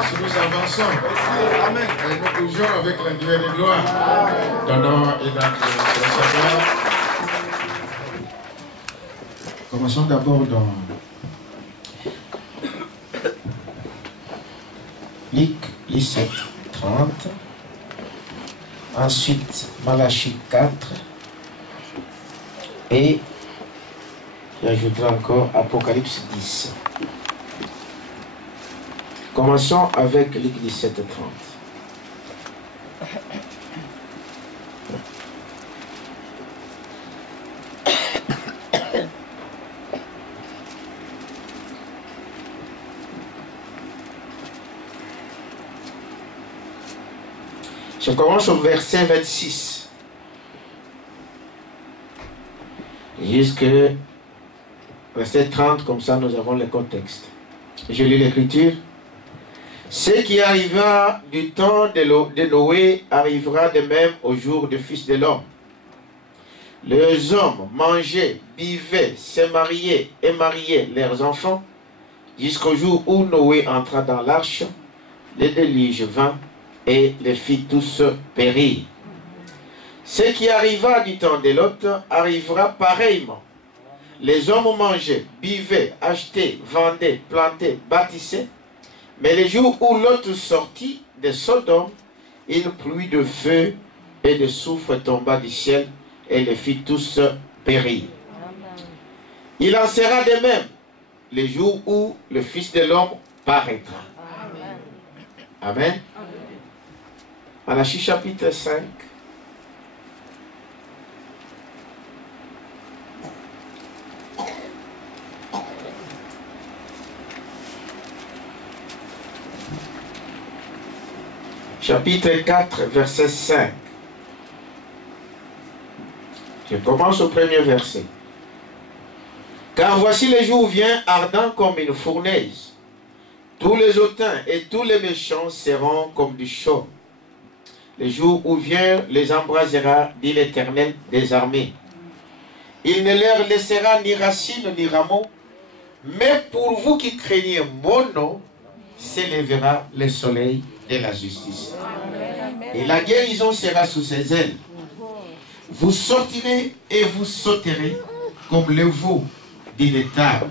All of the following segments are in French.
avance, nous avançons. Amen. Et nous bougeons avec la Dieu de gloire. Donnons et dans le Seigneur. Commençons d'abord dans Luc 17, 30. Ensuite, Malachie 4. Et j'ajouterai encore Apocalypse 10. Commençons avec Luc 17, 30. Je commence au verset 26 jusqu'à verset 30, comme ça nous avons le contexte. Je lis l'écriture. Ce qui arriva du temps de Noé arrivera de même au jour du Fils de l'homme. Les hommes mangeaient, buvaient, se mariaient et mariaient leurs enfants jusqu'au jour où Noé entra dans l'arche. Le déluge vint et les fit tous périr. Ce qui arriva du temps de Lot arrivera pareillement. Les hommes mangeaient, buvaient, achetaient, vendaient, plantaient, bâtissaient. Mais le jour où Lot sortit de Sodome, une pluie de feu et de soufre tomba du ciel et les fit tous périr. Il en sera de même le jour où le Fils de l'homme paraîtra. Amen. Malachie chapitre 5. Chapitre 4, verset 5. Je commence au premier verset. Car voici le jour vient ardent comme une fournaise. Tous les hautains et tous les méchants seront comme du chaume. Le jour où vient les embrasera, dit l'Éternel des armées. Il ne leur laissera ni racine ni rameau, mais pour vous qui craignez mon nom, s'élèvera le soleil de la justice. Et la guérison sera sous ses ailes. Vous sortirez et vous sauterez comme le veau d'une étable.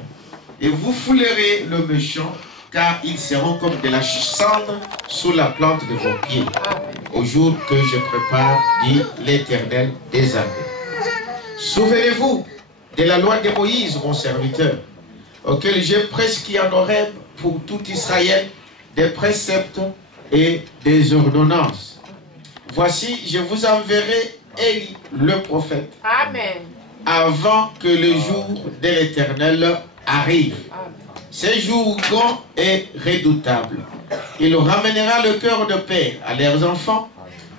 Et vous foulerez le méchant, car ils seront comme de la cendre sous la plante de vos pieds. Au jour que je prépare, dit l'Éternel des armées. Souvenez-vous de la loi de Moïse, mon serviteur, auquel j'ai prescrit en Horeb pour tout Israël des préceptes et des ordonnances. Voici, je vous enverrai Élie, le prophète, Amen, avant que le jour de l'Éternel arrive. Ce jour grand et redoutable. Il ramènera le cœur de père à leurs enfants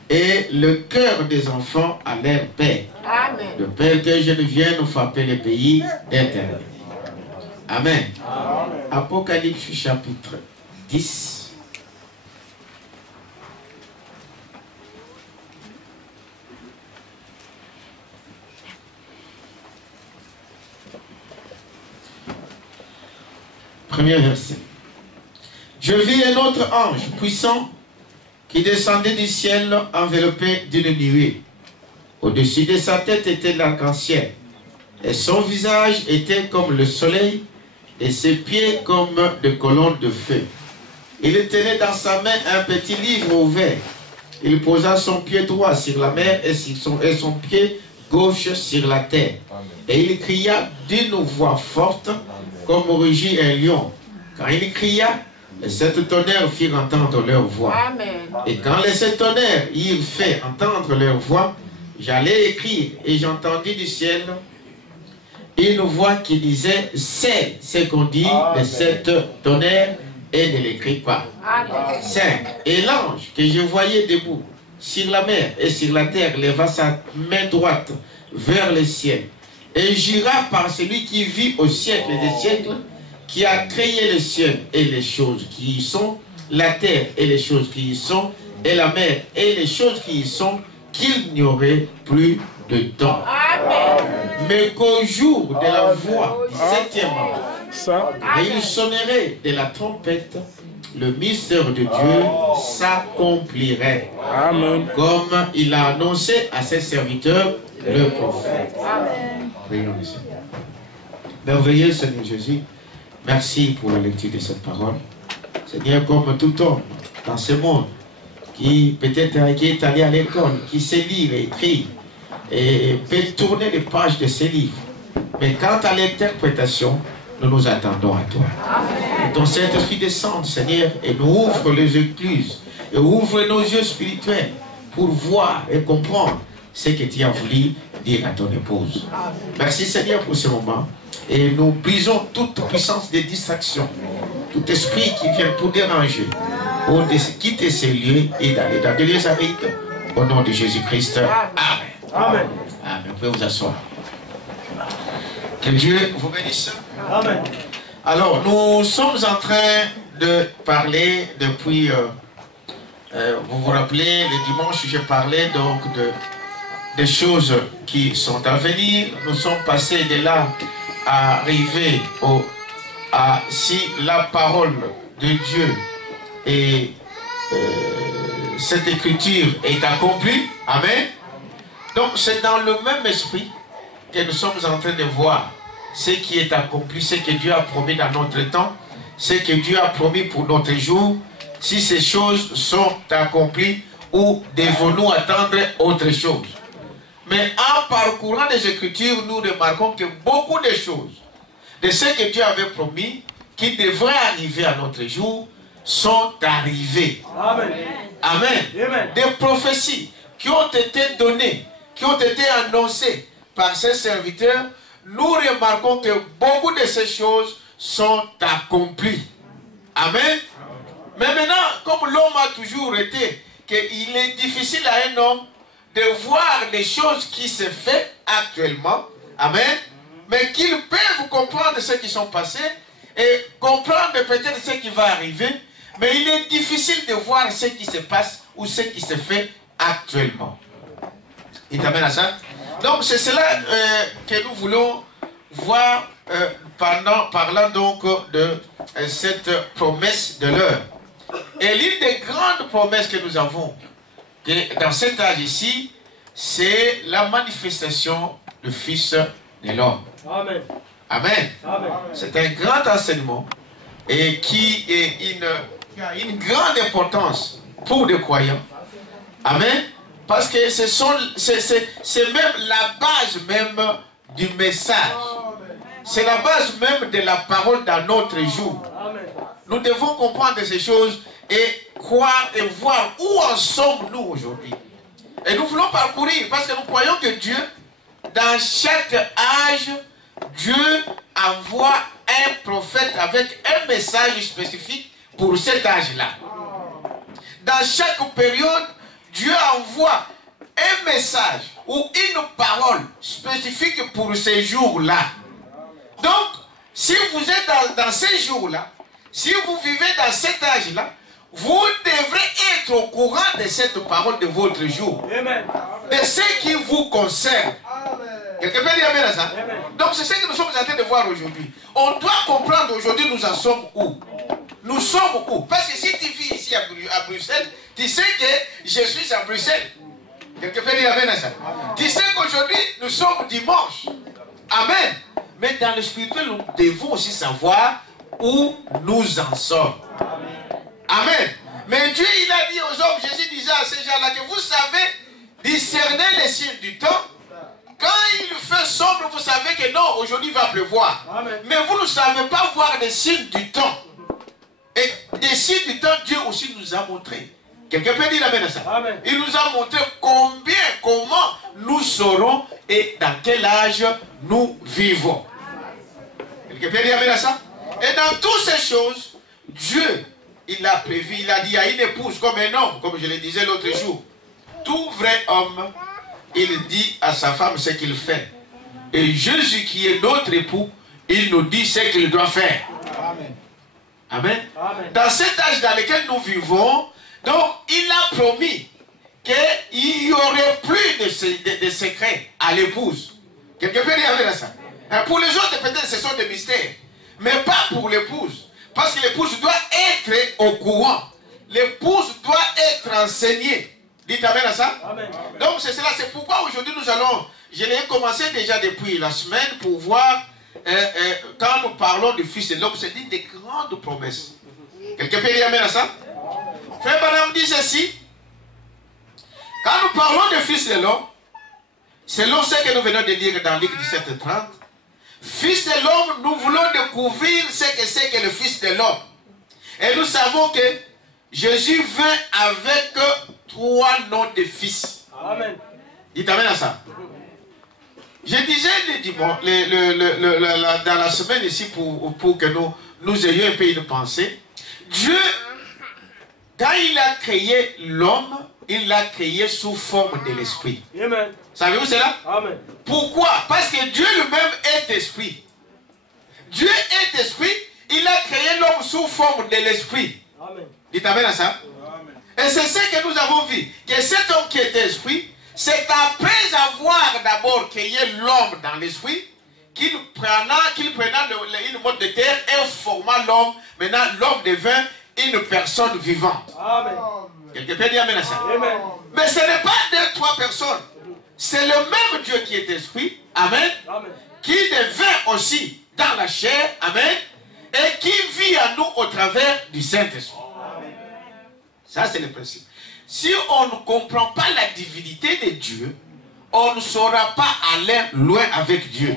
et le cœur des enfants à leur père. Amen. De peur que je ne vienne frapper le pays éternel. Amen. Amen. Apocalypse chapitre 10. Premier verset. Je vis un autre ange puissant qui descendait du ciel enveloppé d'une nuée. Au-dessus de sa tête était l'arc-en-ciel, et son visage était comme le soleil, et ses pieds comme des colonnes de feu. Il tenait dans sa main un petit livre ouvert. Il posa son pied droit sur la mer et son pied gauche sur la terre. Et il cria d'une voix forte, comme rugit un lion. Quand il cria, les sept tonnerres firent entendre leur voix. Amen. Et quand les sept tonnerres eurent fait entendre leur voix, j'allais écrire et j'entendis du ciel une voix qui disait, c'est ce qu'on dit, les sept tonnerres, et ne l'écrit pas. 5. Et l'ange que je voyais debout sur la mer et sur la terre leva sa main droite vers le ciel et jura par celui qui vit au siècle des siècles, qui a créé le ciel et les choses qui y sont, la terre et les choses qui y sont, et la mer et les choses qui y sont, qu'il n'y aurait plus de temps. Amen. Mais qu'au jour de la voix du septième ange, et il sonnerait de la trompette, le mystère de Dieu s'accomplirait. Amen. Comme il a annoncé à ses serviteurs, le prophète. Prions le Seigneur. Merveilleux Seigneur Jésus, merci pour la lecture de cette parole. Seigneur, comme tout homme dans ce monde qui peut-être est allé à l'école, qui sait lire et écrire, et peut tourner les pages de ses livres. Mais quant à l'interprétation, nous nous attendons à toi. Que ton Saint-Esprit descende, Seigneur, et nous ouvre les écluses, et ouvre nos yeux spirituels pour voir et comprendre ce que tu as voulu dire à ton épouse. Merci Seigneur pour ce moment. Et nous brisons toute puissance de distraction, tout esprit qui vient pour déranger, pour quitter ces lieux et d'aller dans des lieux arides. Au nom de Jésus-Christ. Amen. Amen. Amen. Vous pouvez vous asseoir. Que Dieu vous bénisse. Amen. Alors, nous sommes en train de parler depuis, vous vous rappelez, le dimanche, j'ai parlé donc des choses qui sont à venir. Nous sommes passés de là à arriver à si la parole de Dieu et cette écriture est accomplie. Amen. Donc, c'est dans le même esprit que nous sommes en train de voir ce qui est accompli, ce que Dieu a promis dans notre temps, ce que Dieu a promis pour notre jour, si ces choses sont accomplies ou devons-nous attendre autre chose. Mais en parcourant les Écritures, nous remarquons que beaucoup de choses, de ce que Dieu avait promis, qui devraient arriver à notre jour, sont arrivées. Amen. Amen. Amen. Des prophéties qui ont été données, qui ont été annoncées par ses serviteurs, nous remarquons que beaucoup de ces choses sont accomplies. Amen. Mais maintenant, comme l'homme a toujours été, qu'il est difficile à un homme de voir les choses qui se font actuellement. Amen. Mais qu'ils peuvent comprendre ce qui sont passés et comprendre peut-être ce qui va arriver. Mais il est difficile de voir ce qui se passe ou ce qui se fait actuellement. Il t'amène à ça? Donc c'est cela que nous voulons voir parlant donc de cette promesse de l'heure. Et l'une des grandes promesses que nous avons dans cet âge ici, c'est la manifestation du Fils de l'homme. Amen. Amen. Amen. C'est un grand enseignement et qui a une grande importance pour les croyants. Amen. Parce que c'est même la base même du message. C'est la base même de la parole dans notre jour. Nous devons comprendre ces choses et croire et voir où en sommes-nous aujourd'hui. Et nous voulons parcourir parce que nous croyons que Dieu, dans chaque âge, Dieu envoie un prophète avec un message spécifique pour cet âge-là. Dans chaque période, Dieu envoie un message ou une parole spécifique pour ces jours-là. Donc, si vous êtes dans ces jours-là, si vous vivez dans cet âge-là, vous devrez être au courant de cette parole de votre jour. Amen. De ce qui vous concerne. Quelqu'un peut dire amen à ça? Amen. Donc, c'est ce que nous sommes en train de voir aujourd'hui. On doit comprendre aujourd'hui nous en sommes où. Nous sommes où? Parce que si tu vis ici à Bruxelles, tu sais que je suis à Bruxelles. Quelqu'un peut dire amen à ça? Amen. Tu sais qu'aujourd'hui, nous sommes dimanche. Amen. Mais dans le spirituel, nous devons aussi savoir où nous en sommes. Amen. Mais Dieu, il a dit aux hommes, Jésus disait à ces gens-là que vous savez discerner les signes du temps. Quand il fait sombre, vous savez que non, aujourd'hui il va pleuvoir. Amen. Mais vous ne savez pas voir les signes du temps. Et des signes du temps, Dieu aussi nous a montré. Quelqu'un peut dire amen à ça? Amen. Il nous a montré comment nous saurons et dans quel âge nous vivons. Quelqu'un peut dire amen à ça? Et dans toutes ces choses, Dieu, il a prévu, il a dit à une épouse comme un homme, comme je le disais l'autre jour. Tout vrai homme, il dit à sa femme ce qu'il fait. Et Jésus qui est notre époux, il nous dit ce qu'il doit faire. Amen. Amen. Amen. Dans cet âge dans lequel nous vivons, donc il a promis qu'il n'y aurait plus de secrets à l'épouse. Quelqu'un peut dire avec ça? Pour les autres, peut-être ce sont des mystères. Mais pas pour l'épouse. Parce que l'épouse doit être au courant. L'épouse doit être enseignée. Dites amen à ça. Amen. Donc c'est cela, c'est pourquoi aujourd'hui nous allons, je l'ai commencé déjà depuis la semaine pour voir, quand nous parlons du Fils de l'homme, c'est une des grandes promesses. Quelqu'un peut dire amen à ça? Frère Branham dit ceci, quand nous parlons du Fils de l'homme, selon ce que nous venons de lire dans Luc 17:30, Fils de l'homme, nous voulons découvrir ce que c'est que le Fils de l'homme. Et nous savons que Jésus vint avec 3 noms de fils. Amen. Dites amen à ça. Je disais le dimanche, dans la semaine ici, pour que nous ayons un peu une pensée. Dieu, quand il a créé l'homme, il l'a créé sous forme de l'esprit. Amen. Savez-vous cela? Amen. Pourquoi? Parce que Dieu lui-même est esprit. Dieu est esprit, il a créé l'homme sous forme de l'esprit. Amen. Dites amen à ça. Amen. Et c'est ce que nous avons vu, que cet homme qui était esprit, c'est après avoir d'abord créé l'homme dans l'esprit, qu'il prenant une mode de terre et forma l'homme. Maintenant, l'homme devint une personne vivante. Amen. Quelqu'un peut dire amen à ça. Amen. Mais ce n'est pas 2, 3 personnes. C'est le même Dieu qui est esprit. Amen. Amen. Qui devint aussi dans la chair. Amen. Et qui vit en nous au travers du Saint-Esprit. Ça, c'est le principe. Si on ne comprend pas la divinité de Dieu, on ne saura pas aller loin avec Dieu.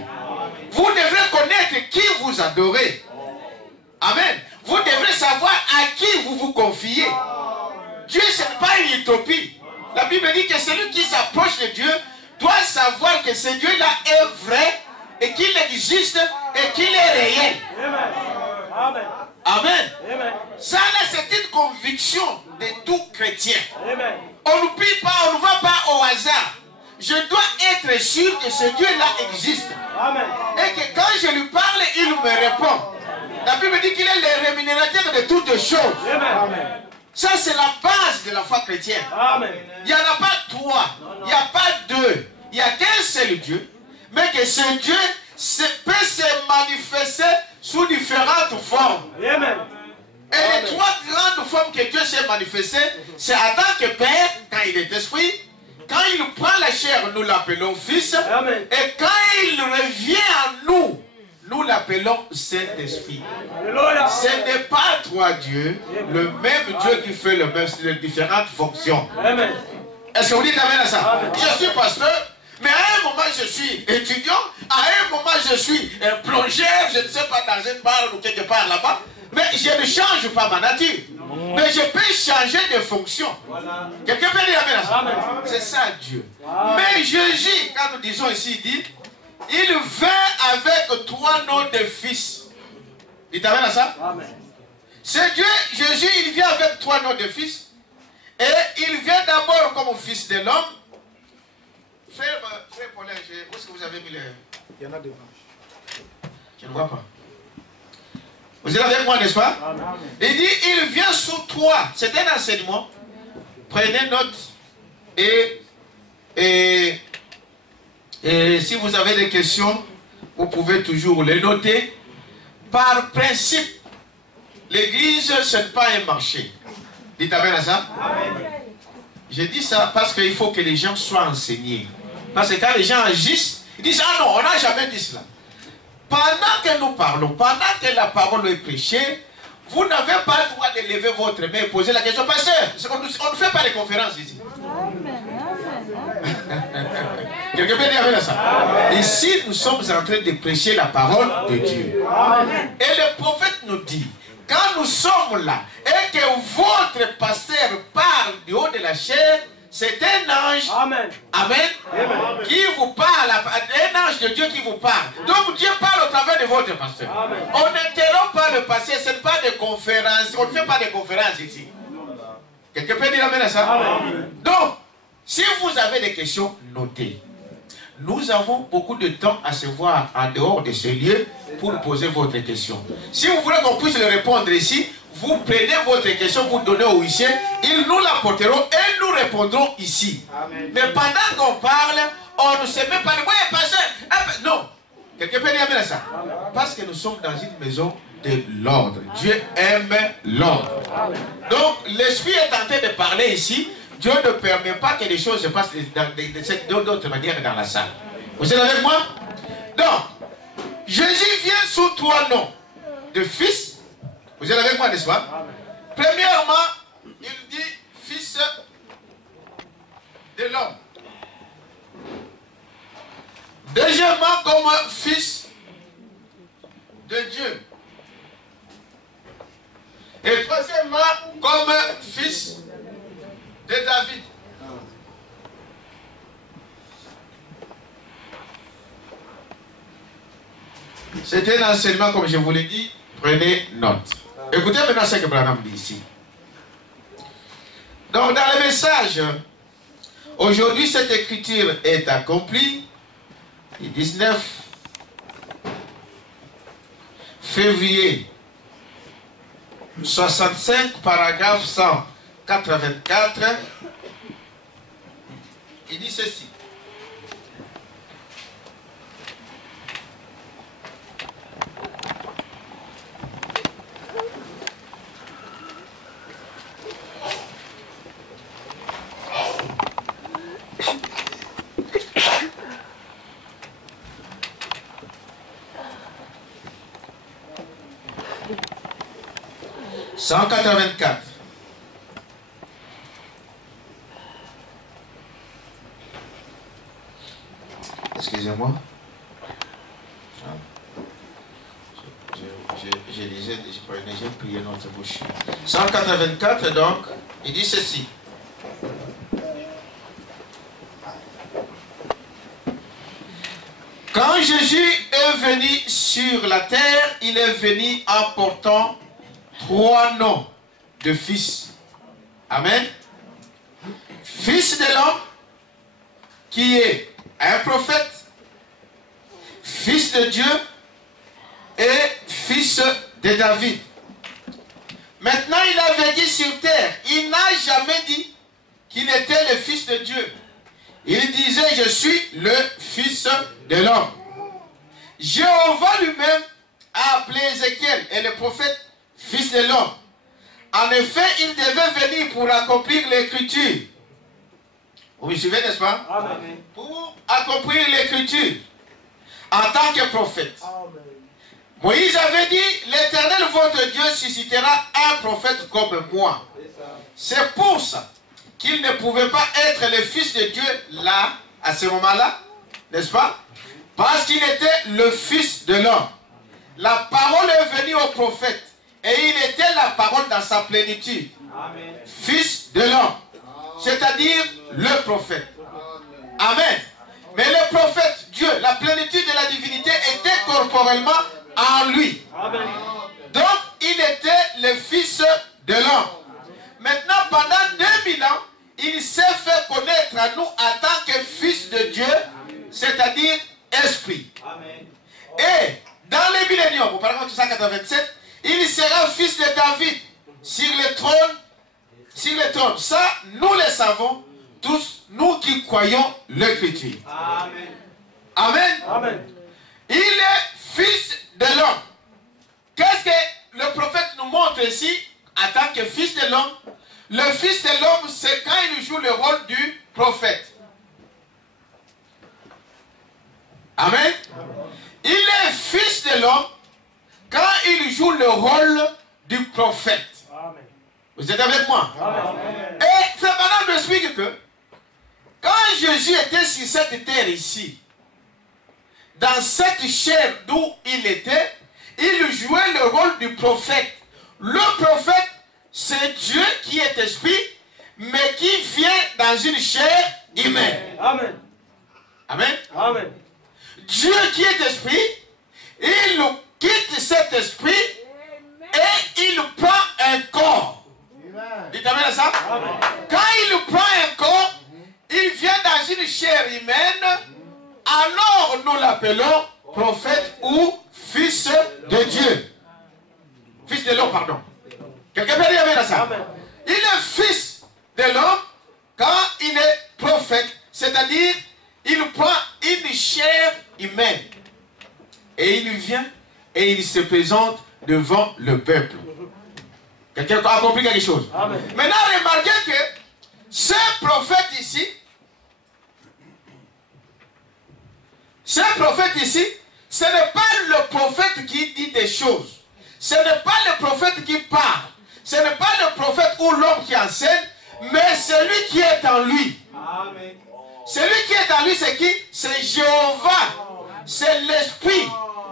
Vous devrez connaître qui vous adorez. Amen. Vous devrez savoir à qui vous vous confiez. Dieu, ce n'est pas une utopie. La Bible dit que celui qui s'approche de Dieu doit savoir que ce Dieu-là est vrai et qu'il existe et qu'il est réel. Amen. Amen. Amen. Ça, c'est une conviction de tout chrétien. Amen. On ne prie pas, on ne va pas au hasard. Je dois être sûr que ce Dieu-là existe. Amen. Et que quand je lui parle, il me répond. La Bible dit qu'il est le rémunérateur de toutes choses. Amen. Ça, c'est la base de la foi chrétienne. Amen. Il n'y en a pas 3, il n'y a pas 2. Il n'y a qu'un seul Dieu. Mais que ce Dieu peut se manifester sous différentes formes. Amen. Et les 3 grandes formes que Dieu s'est manifesté, c'est en tant que Père, quand il est esprit. Quand il prend la chair, nous l'appelons Fils. Amen. Et quand il revient en nous, nous l'appelons Saint-Esprit. Ce n'est pas 3 dieux, le même Dieu qui fait les différentes fonctions. Est-ce que vous dites amen à ça? Amen. Je suis pasteur, mais à un moment je suis étudiant, à un moment je suis plongeur, je ne sais pas, dans une barre ou quelque part là-bas. Mais je ne change pas ma nature. Mais je peux changer de fonction. Voilà. Quelqu'un peut dire amen à ça? C'est ça Dieu. Amen. Mais Jésus, quand nous disons ici, il dit, il vint avec 3 noms de fils. Dites amen à ça? Amen. C'est Dieu, Jésus, il vient avec 3 noms de fils. Et il vient d'abord comme fils de l'homme. Frère Paulin, où est-ce que vous avez mis les... Il y en a devant. Je ne vois pas. Vous êtes avec moi, n'est-ce pas? Amen. Il dit, il vient sous 3. C'est un enseignement. Prenez note. Et si vous avez des questions, vous pouvez toujours les noter. Par principe, l'église, ce n'est pas un marché. Dites amen à ça? Amen. Je dis ça parce qu'il faut que les gens soient enseignés. Parce que quand les gens agissent, ils disent, ah non, on n'a jamais dit cela. Pendant que nous parlons, pendant que la parole est prêchée, vous n'avez pas le droit de lever votre main et poser la question. Pasteur, on ne fait pas de conférences ici. Quelqu'un peut dire amen à ça? Amen. Ici, nous sommes en train de prêcher la parole de Dieu. Amen. Et le prophète nous dit, quand nous sommes là et que votre pasteur parle du haut de la chair, c'est un ange. Amen. Amen. Amen. Qui vous parle, un ange de Dieu qui vous parle. Donc Dieu parle au travers de votre pasteur. Amen. On n'interrompt pas le pasteur, ce n'est pas de conférences. On ne fait pas de conférences ici. Quelqu'un peut dire amen à ça? Amen. Donc, si vous avez des questions, notez. Nous avons beaucoup de temps à se voir en dehors de ce lieu pour poser votre question. Si vous voulez qu'on puisse le répondre ici, vous prenez votre question, vous donnez au huissier, ils nous l'apporteront et nous répondrons ici. Amen. Mais pendant qu'on parle, on ne sait même pas. Oui, pasteur. Non. Quelqu'un peut dire amen à ça? Amen. Parce que nous sommes dans une maison de l'ordre. Dieu aime l'ordre. Donc, l'Esprit est en train de parler ici. Dieu ne permet pas que les choses se passent d'autres manières dans la salle. Vous êtes avec moi? Donc, Jésus vient sous trois noms de fils. Vous êtes avec moi, n'est-ce pas? Premièrement, il dit fils de l'homme. Deuxièmement, comme fils de Dieu. Et troisièmement, comme fils de David. C'était un enseignement, comme je vous l'ai dit, prenez note. Écoutez maintenant ce que Branham dit ici. Donc dans le message, aujourd'hui cette écriture est accomplie, le 19 février 65, paragraphe 184, il dit ceci. « 184. Excusez-moi. J'ai plié notre bouche. 184, donc, il dit ceci. Quand Jésus est venu sur la terre, il est venu en portant trois noms de fils. Amen. Fils de l'homme, qui est un prophète, fils de Dieu et fils de David. Maintenant, il avait dit sur terre, il n'a jamais dit qu'il était le fils de Dieu. Il disait, je suis le fils de l'homme. Jéhovah lui-même a appelé Ézéchiel et le prophète fils de l'homme. En effet, il devait venir pour accomplir l'écriture. Vous me suivez, n'est-ce pas? Amen. Pour accomplir l'écriture en tant que prophète. Amen. Moïse avait dit, l'Éternel votre Dieu suscitera un prophète comme moi. C'est pour ça qu'il ne pouvait pas être le fils de Dieu là, à ce moment-là, n'est-ce pas? Parce qu'il était le fils de l'homme. La parole est venue au prophète. Et il était la parole dans sa plénitude. Amen. Fils de l'homme. C'est-à-dire le prophète. Amen. Mais le prophète, Dieu, la plénitude de la divinité était corporellement en lui. Amen. Donc, il était le fils de l'homme. Maintenant, pendant 2000 ans, il s'est fait connaître à nous en tant que fils de Dieu, c'est-à-dire esprit. Amen. Et dans les milléniums, au paragraphe 187, il sera fils de David sur le trône. Ça, nous le savons tous, nous qui croyons l'écriture. Amen. Amen. Amen. Il est fils de l'homme. Qu'est-ce que le prophète nous montre ici en tant que fils de l'homme? Le fils de l'homme, c'est quand il joue le rôle du prophète. Amen. Il est fils de l'homme quand il joue le rôle du prophète. Amen. Vous êtes avec moi? Amen. Et c'est maintenant que j'explique que quand Jésus était sur cette terre ici, dans cette chair d'où il était, il jouait le rôle du prophète. Le prophète, c'est Dieu qui est esprit, mais qui vient dans une chair humaine. Amen. Amen. Amen. Dieu qui est esprit, il quitte cet esprit et il prend un corps. Dites amen à ça. Amen. Quand il prend un corps, il vient dans une chair humaine, alors nous l'appelons prophète ou fils de Dieu. Fils de l'homme, pardon. Quelqu'un peut dire amen à ça. Amen. Il est fils de l'homme quand il est prophète, c'est-à-dire il prend une chair humaine et il vient et il se présente devant le peuple. Quelqu'un a compris quelque chose? Amen. Maintenant, remarquez que ce prophète ici, ce n'est pas le prophète qui dit des choses. Ce n'est pas le prophète qui parle. Ce n'est pas le prophète ou l'homme qui enseigne, mais celui qui est en lui. Amen. Celui qui est en lui, c'est qui? C'est Jéhovah. C'est l'Esprit.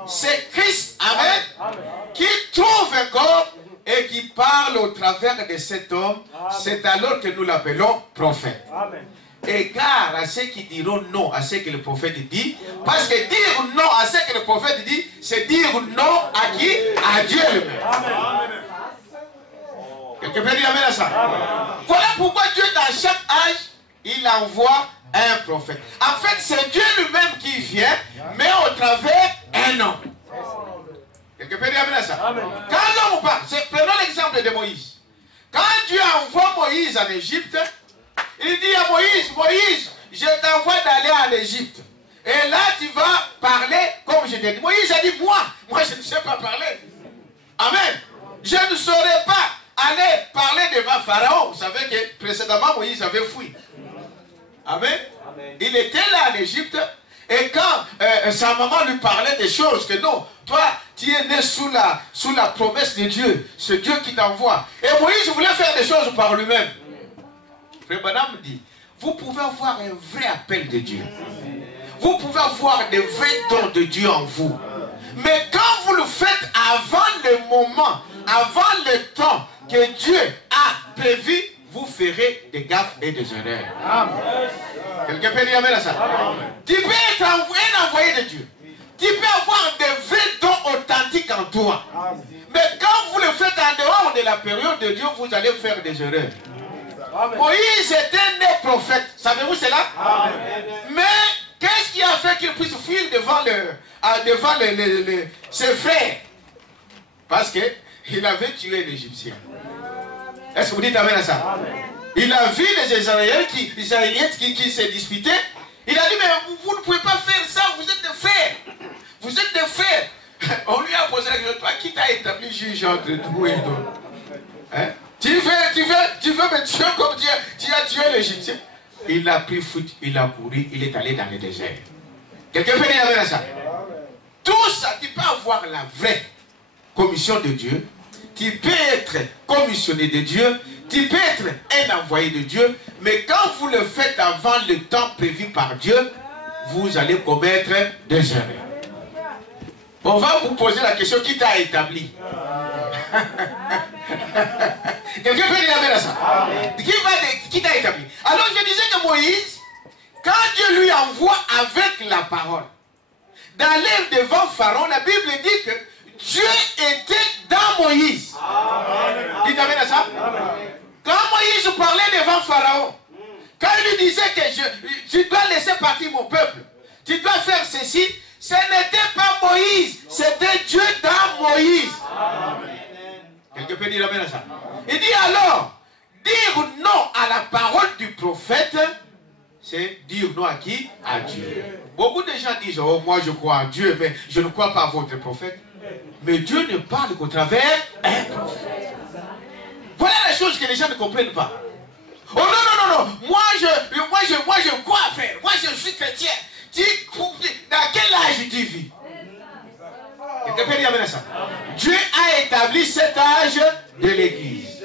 C'est Christ. Amen. Amen. Qui trouve un corps et qui parle au travers de cet homme. C'est alors que nous l'appelons prophète. Amen. Égard à ceux qui diront non à ce que le prophète dit. Parce que dire non à ce que le prophète dit, c'est dire non à qui? À Dieu lui-même. Quelqu'un peut dire amen à ça? Amen. Voilà pourquoi Dieu, dans chaque âge, il envoie un prophète. En fait, c'est Dieu lui-même qui vient, mais au travers un homme. Quelqu'un peut dire amen à ça? Amen. Quand l'homme parle, prenons l'exemple de Moïse. Quand Dieu envoie Moïse en Égypte, il dit à Moïse, Moïse, je t'envoie d'aller en Égypte. Et là, tu vas parler comme je t'ai dit. Moïse a dit, moi je ne sais pas parler. Amen. Je ne saurais pas aller parler devant Pharaon. Vous savez que précédemment, Moïse avait fui. Amen. Amen. Il était là en Égypte. Et quand sa maman lui parlait des choses, que non, toi, tu es né sous la promesse de Dieu. C'est Dieu qui t'envoie. Et Moïse voulait faire des choses par lui-même. Frère Branham dit, vous pouvez avoir un vrai appel de Dieu. Vous pouvez avoir des vrais dons de Dieu en vous. Mais quand vous le faites avant le moment, avant le temps que Dieu a prévu, vous ferez des gaffes et des erreurs. Amen. Quelqu'un peut dire amen à ça? Amen. Tu peux être un envoyé de Dieu. Tu peux avoir des vrais dons authentiques en toi. Amen. Mais quand vous le faites en dehors de la période de Dieu, vous allez faire des erreurs. Amen. Moïse était né prophète. Savez-vous cela? Amen. Mais qu'est-ce qui a fait qu'il puisse fuir devant ses frères? Parce qu'il avait tué l'Égyptien. Est-ce que vous dites amen à ça? Amen. Il a vu les Israéliens qui se disputaient. Il a dit, mais vous ne pouvez pas faire ça, vous êtes des frères. Vous êtes des frères. On lui a posé la question, toi qui t'as établi juge entre nous et nous? Hein? Tu veux me tuer comme tu as tué l'Égyptien? Il a pris foot, il a couru, il est allé dans le désert. Quelqu'un peut dire amen à ça? Tout ça, tu peux avoir la vraie commission de Dieu. Tu peux être commissionné de Dieu, tu peux être un envoyé de Dieu, mais quand vous le faites avant le temps prévu par Dieu, vous allez commettre des erreurs. On va vous poser la question, qui t'a établi? Quelqu'un peut dire amen à ça? Qui t'a établi? Alors je disais que Moïse, quand Dieu lui envoie avec la parole, d'aller devant Pharaon, la Bible dit que Dieu était dans Moïse. Dites amen à ça? Amen. Quand Moïse parlait devant Pharaon, quand il lui disait que tu dois laisser partir mon peuple, tu dois faire ceci, ce n'était pas Moïse, c'était Dieu dans Moïse. Amen. Quelqu'un peut dire amen à ça? Il dit alors, dire non à la parole du prophète, c'est dire non à qui? À Dieu. Beaucoup de gens disent, oh moi je crois à Dieu, mais je ne crois pas à votre prophète. Mais Dieu ne parle qu'au travers un prophète. Voilà la chose que les gens ne comprennent pas. Oh non, moi je crois à faire. Moi je suis chrétien. Dans quel âge tu vis? Quelqu'un peut dire amen à ça? Dieu a établi cet âge de l'église.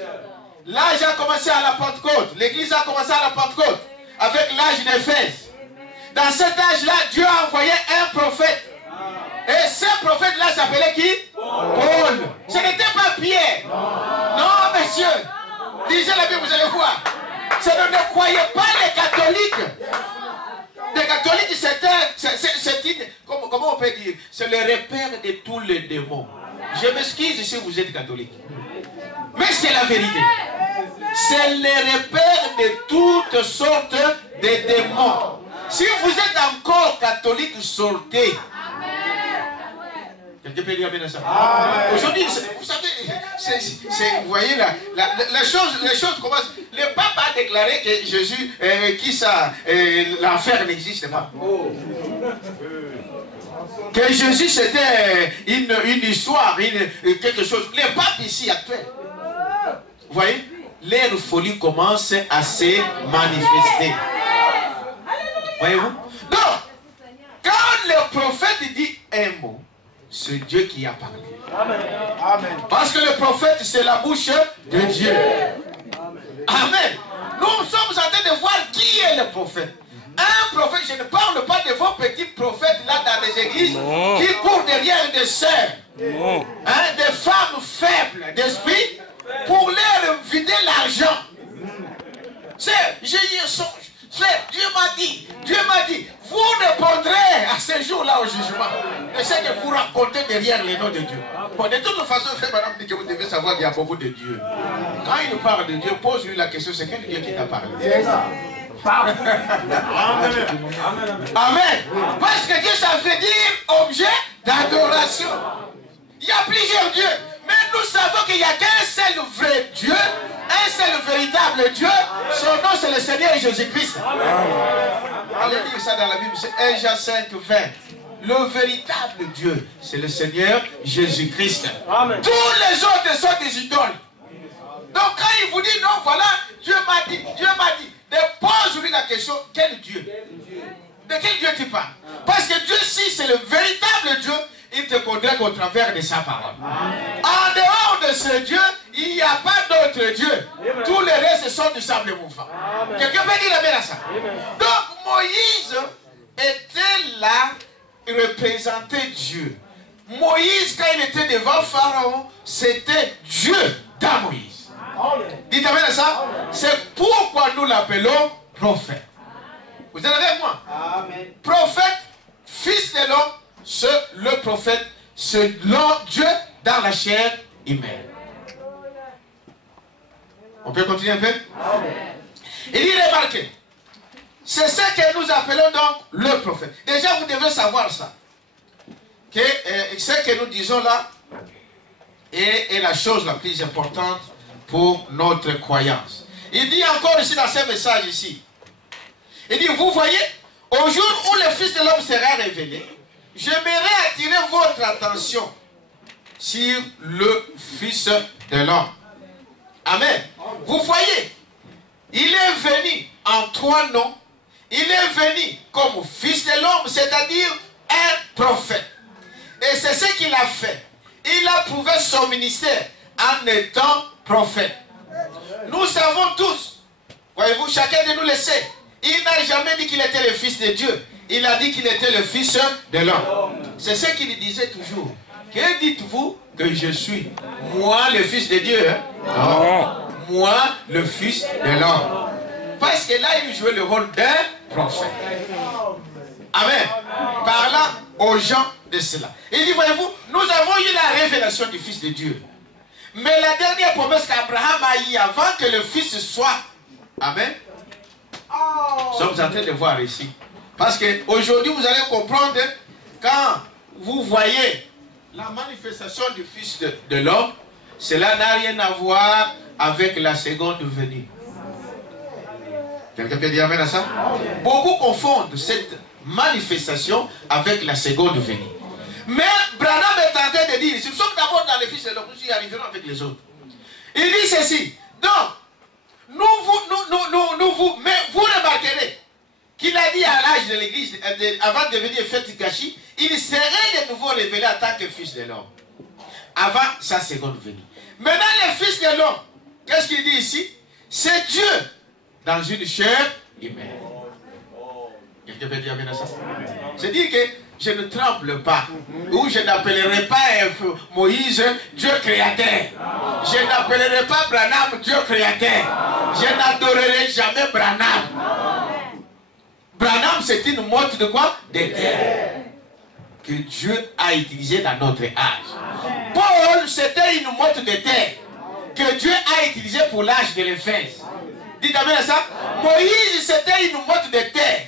L'âge a commencé à la Pentecôte. L'église a commencé à la Pentecôte avec l'âge d'Éphèse. Dans cet âge-là, Dieu a envoyé un prophète. Et ce prophète-là s'appelait qui? Paul. Ce n'était pas Pierre. Non, monsieur. Lisez la Bible, vous allez voir. Ne croyez pas les catholiques. Les catholiques, comment on peut dire? C'est le repère de tous les démons. Je m'excuse si vous êtes catholique. Mais c'est la vérité. C'est le repère de toutes sortes de démons. Si vous êtes encore catholique, sortez. Quelqu'un peut dire bien ça? Aujourd'hui, vous savez, vous voyez la chose commence. Le pape a déclaré que Jésus, l'enfer n'existe pas. Que Jésus c'était une histoire, quelque chose. Les papes ici actuels, vous voyez, leur folie commence à se manifester. Voyez-vous? Donc, quand le prophète dit un mot, c'est Dieu qui a parlé. Amen. Parce que le prophète, c'est la bouche de Dieu. Amen. Nous sommes en train de voir qui est le prophète. Un prophète, je ne parle pas de vos petits prophètes là dans les églises qui courent derrière des sœurs, des femmes faibles d'esprit pour leur vider l'argent. J'ai eu un songe. Frère, Dieu m'a dit, vous répondrez à ce jour-là au jugement de ce que vous racontez derrière les noms de Dieu. Bon, de toute façon, frère, madame dit que vous devez savoir qu'il y a beaucoup de Dieu. Quand il nous parle de Dieu, pose-lui la question, c'est quel Dieu qui t'a parlé? Amen. Parce que Dieu, ça veut dire objet d'adoration. Il y a plusieurs dieux, mais nous savons qu'il n'y a qu'un seul vrai Dieu, un seul véritable Dieu. Son nom, c'est le Seigneur Jésus-Christ. Allez lire ça dans la Bible, c'est 1 Jean 5, 20. Le véritable Dieu, c'est le Seigneur Jésus-Christ. Tous les autres sont des idoles. Donc quand il vous dit non, voilà, Dieu m'a dit, pose-lui la question, quel Dieu? De quel Dieu tu parles? Parce que Dieu, si c'est le véritable Dieu, il te connaît au travers de sa parole. En dehors de ce Dieu, il n'y a pas d'autre Dieu. Tous les restes sont du sable mouvant. Quelqu'un peut dire amen à ça? Donc Moïse était là, représentait Dieu. Moïse, quand il était devant Pharaon, c'était Dieu dans Moïse. Dites amen à ça? C'est pourquoi nous l'appelons prophète. Vous êtes avec moi? Amen. Prophète, fils de l'homme, c'est le prophète, c'est Dieu dans la chair humaine. On peut continuer un peu? Amen. Il dit, remarquez, c'est ce que nous appelons donc le prophète. Déjà, vous devez savoir ça. Que ce que nous disons là est la chose la plus importante pour notre croyance. Il dit encore ici dans ce message ici. Il dit, vous voyez, au jour où le Fils de l'homme sera révélé, j'aimerais attirer votre attention sur le Fils de l'homme. Amen. Vous voyez, il est venu en 3 noms. Il est venu comme Fils de l'homme, c'est-à-dire un prophète. Et c'est ce qu'il a fait. Il a prouvé son ministère en étant prophète. Nous savons tous, voyez-vous, chacun de nous le sait, il n'a jamais dit qu'il était le Fils de Dieu. Il a dit qu'il était le Fils de l'homme. C'est ce qu'il disait toujours. Que dites-vous que je suis? Moi, le Fils de Dieu, hein? Non. Moi, le Fils de l'homme. Parce que là, il jouait le rôle d'un prophète. Amen. Parlant aux gens de cela. Il dit, voyez-vous, nous avons eu la révélation du Fils de Dieu. Mais la dernière promesse qu'Abraham a eue avant que le Fils soit. Amen. Nous sommes en train de voir ici. Parce qu'aujourd'hui, vous allez comprendre, quand vous voyez la manifestation du Fils de l'homme, cela n'a rien à voir avec la seconde venue. Quelqu'un peut dire amen à ça? Beaucoup confondent cette manifestation avec la seconde venue. Mais Branham est en train de dire, nous sommes d'abord dans le Fils de l'homme, nous y arriverons avec les autres. Il dit ceci, donc, mais vous remarquerez qu'il a dit à l'âge de l'église, avant de devenir Feth Gachi, il serait de nouveau révélé en tant que Fils de l'homme. Avant sa seconde venue. Maintenant, le Fils de l'homme, qu'est-ce qu'il dit ici? C'est Dieu dans une chair humaine. Quelqu'un peut dire amen à ça? C'est-à-dire que je ne tremble pas, ou je n'appellerai pas Moïse Dieu créateur. Je n'appellerai pas Branham Dieu créateur. Je n'adorerai jamais Branham. Branham, c'est une motte de quoi? De terre. Que Dieu a utilisé dans notre âge. Paul, c'était une motte de terre. Que Dieu a utilisé pour l'âge de l'Éphèse. Dites amen à ça? Moïse, c'était une motte de terre.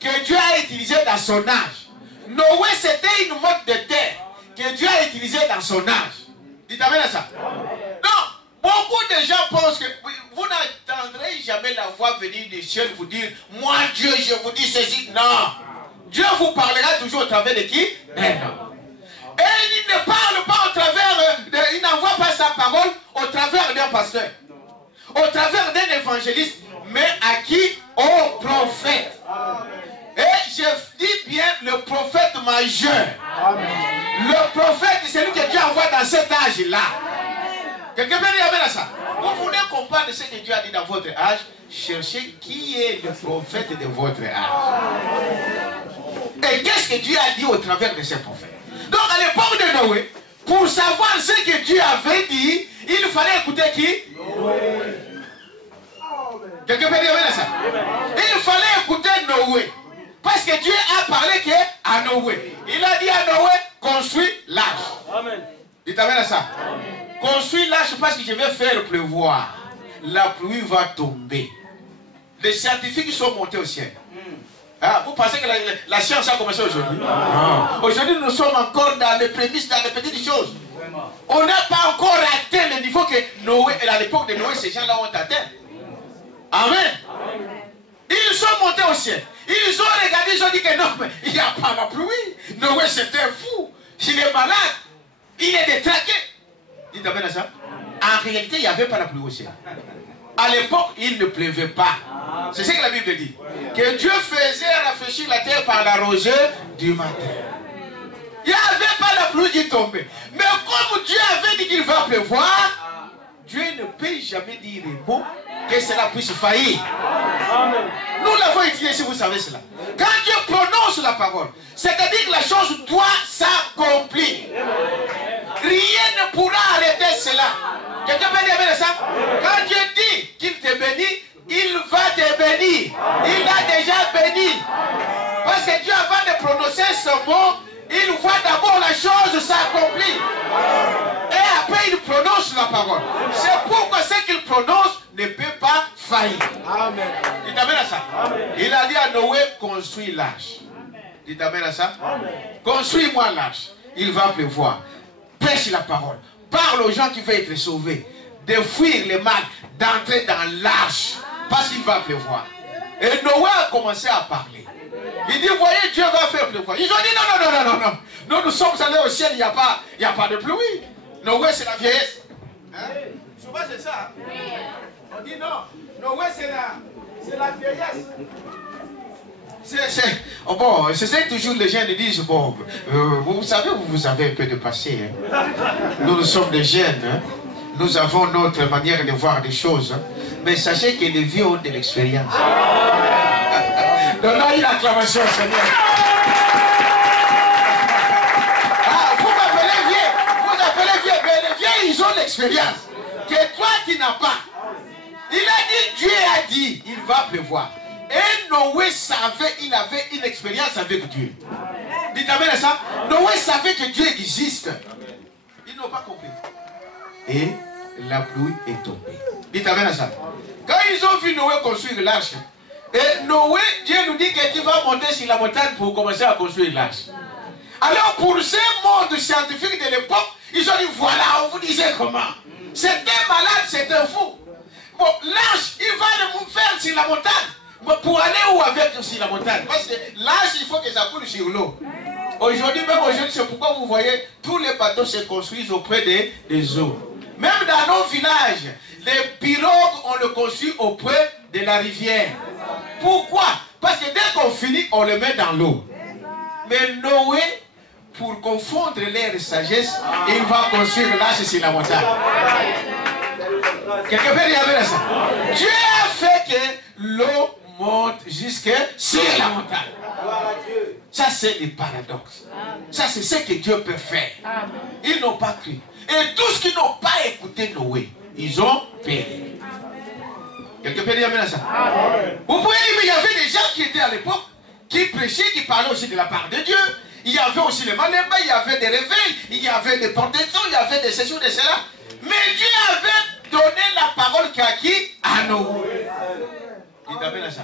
Que Dieu a utilisé dans son âge. Noé, c'était une motte de terre. Que Dieu a utilisé dans son âge. Dites amen à ça? Non, beaucoup de gens pensent que vous n'entendrez jamais la voix venir du ciel vous dire, moi Dieu, je vous dis ceci. Non. Dieu vous parlera toujours au travers de qui? D'un homme. Et il ne parle pas au travers, il n'envoie pas sa parole au travers d'un pasteur, au travers d'un évangéliste, mais à qui? Au prophète. Et je dis bien le prophète majeur. Le prophète, c'est lui que Dieu envoie dans cet âge-là. Quelqu'un peut dire amen à ça? Vous voulez comprendre ce que Dieu a dit dans votre âge? Cherchez qui est le prophète de votre âge. Et qu'est-ce que Dieu a dit au travers de ce prophète? Donc à l'époque de Noé, pour savoir ce que Dieu avait dit, il fallait écouter qui? Noé. Quelqu'un peut dire amen à ça? Il fallait écouter Noé. Parce que Dieu a parlé à Noé. Il a dit à Noé, construis l'arche. Dites amen à ça. Construis l'arche parce que je vais faire pleuvoir. La pluie va tomber. Les scientifiques sont montés au ciel. Ah, vous pensez que la science a commencé aujourd'hui? Aujourd'hui, nous sommes encore dans les prémices, dans les petites choses. On n'a pas encore atteint le niveau que Noé, à l'époque de Noé, ces gens-là ont atteint. Amen. Ils sont montés au ciel. Ils ont regardé, ils ont dit que non, mais il n'y a pas la pluie. Noé, c'est un fou. Il est malade. Il est détraqué. Dites amen à ça. En réalité, il n'y avait pas la pluie au ciel. À l'époque, il ne pleuvait pas. C'est ce que la Bible dit. Que Dieu faisait rafraîchir la terre par la rosée du matin. Il n'y avait pas la pluie qui tombait. Mais comme Dieu avait dit qu'il va pleuvoir, Dieu ne peut jamais dire les mots que cela puisse faillir. Nous l'avons étudié si vous savez cela. Quand Dieu prononce la parole, c'est-à-dire que la chose doit s'accomplir. Rien ne pourra arrêter cela. Quelqu'un peut dire ça? Quand Dieu dit qu'il te bénit, il va te bénir. Il a déjà béni. Parce que Dieu, avant de prononcer ce mot, il voit d'abord la chose s'accomplir. Et après, il prononce la parole. C'est pourquoi ce qu'il prononce ne peut pas faillir. Amen. Dites amen à ça. Amen. Il a dit à Noé, construis l'arche. Dites amen à ça. Construis-moi l'arche. Il va pleuvoir. Prêche la parole. Parle aux gens qui veulent être sauvés. De fuir le mal, d'entrer dans l'arche. Parce qu'il va pleuvoir. Et Noé a commencé à parler. Il dit, voyez, Dieu va faire pleuvoir. Ils ont dit, non. Nous sommes allés au ciel, il n'y a pas de pluie. Noé, c'est la vieillesse. Hein? Souvent, c'est ça. On dit non. Noé, c'est la vieillesse. C'est toujours les gens qui disent, bon, vous avez un peu de passé. Hein? Nous sommes des jeunes. Hein? Nous avons notre manière de voir des choses. Hein? Mais sachez que les vieux ont de l'expérience. Donnez une acclamation, Seigneur. Ah, vous m'appelez vieux, mais les vieux, ils ont l'expérience. Que toi, tu n'as pas. Il a dit, Dieu a dit, il va pleuvoir. Et Noé savait, il avait une expérience avec Dieu. Dites amen à ça. Noé savait que Dieu existe. Ils n'ont pas compris. Et la pluie est tombée. Dites amen à ça. Quand ils ont vu Noé construire l'arche, et Noé, Dieu nous dit que tu vas monter sur la montagne pour commencer à construire l'arche. Alors pour ce monde scientifique de l'époque, ils ont dit voilà, on vous disait comment. C'est un malade, c'est un fou. Bon, l'arche, il va le faire sur la montagne. Pour aller où avec sur la montagne? Parce que l'arche, il faut que ça coule sur l'eau. Aujourd'hui, c'est pourquoi vous voyez, tous les bateaux se construisent auprès des eaux. Même dans nos villages, les pirogues, on le construit auprès de la rivière. Pourquoi? Parce que dès qu'on finit, on le met dans l'eau. Mais Noé, pour confondre l'air sagesse, il va construire l'arche sur la montagne. Quelqu'un peut dire ça? Dieu a fait que l'eau monte jusque sur la montagne. Ça, c'est le paradoxe. Ça, c'est ce que Dieu peut faire. Ils n'ont pas cru. Et tous qui n'ont pas écouté Noé, ils ont péri. Quelqu'un peut dire ça? Vous pouvez dire, mais il y avait des gens qui étaient à l'époque, qui prêchaient, qui parlaient aussi de la part de Dieu. Il y avait aussi les malébas, il y avait des réveils, il y avait des portations, il y avait des sessions de cela. Mais Dieu avait donné la parole qu'à qui? À Noé. Dites amen à ça.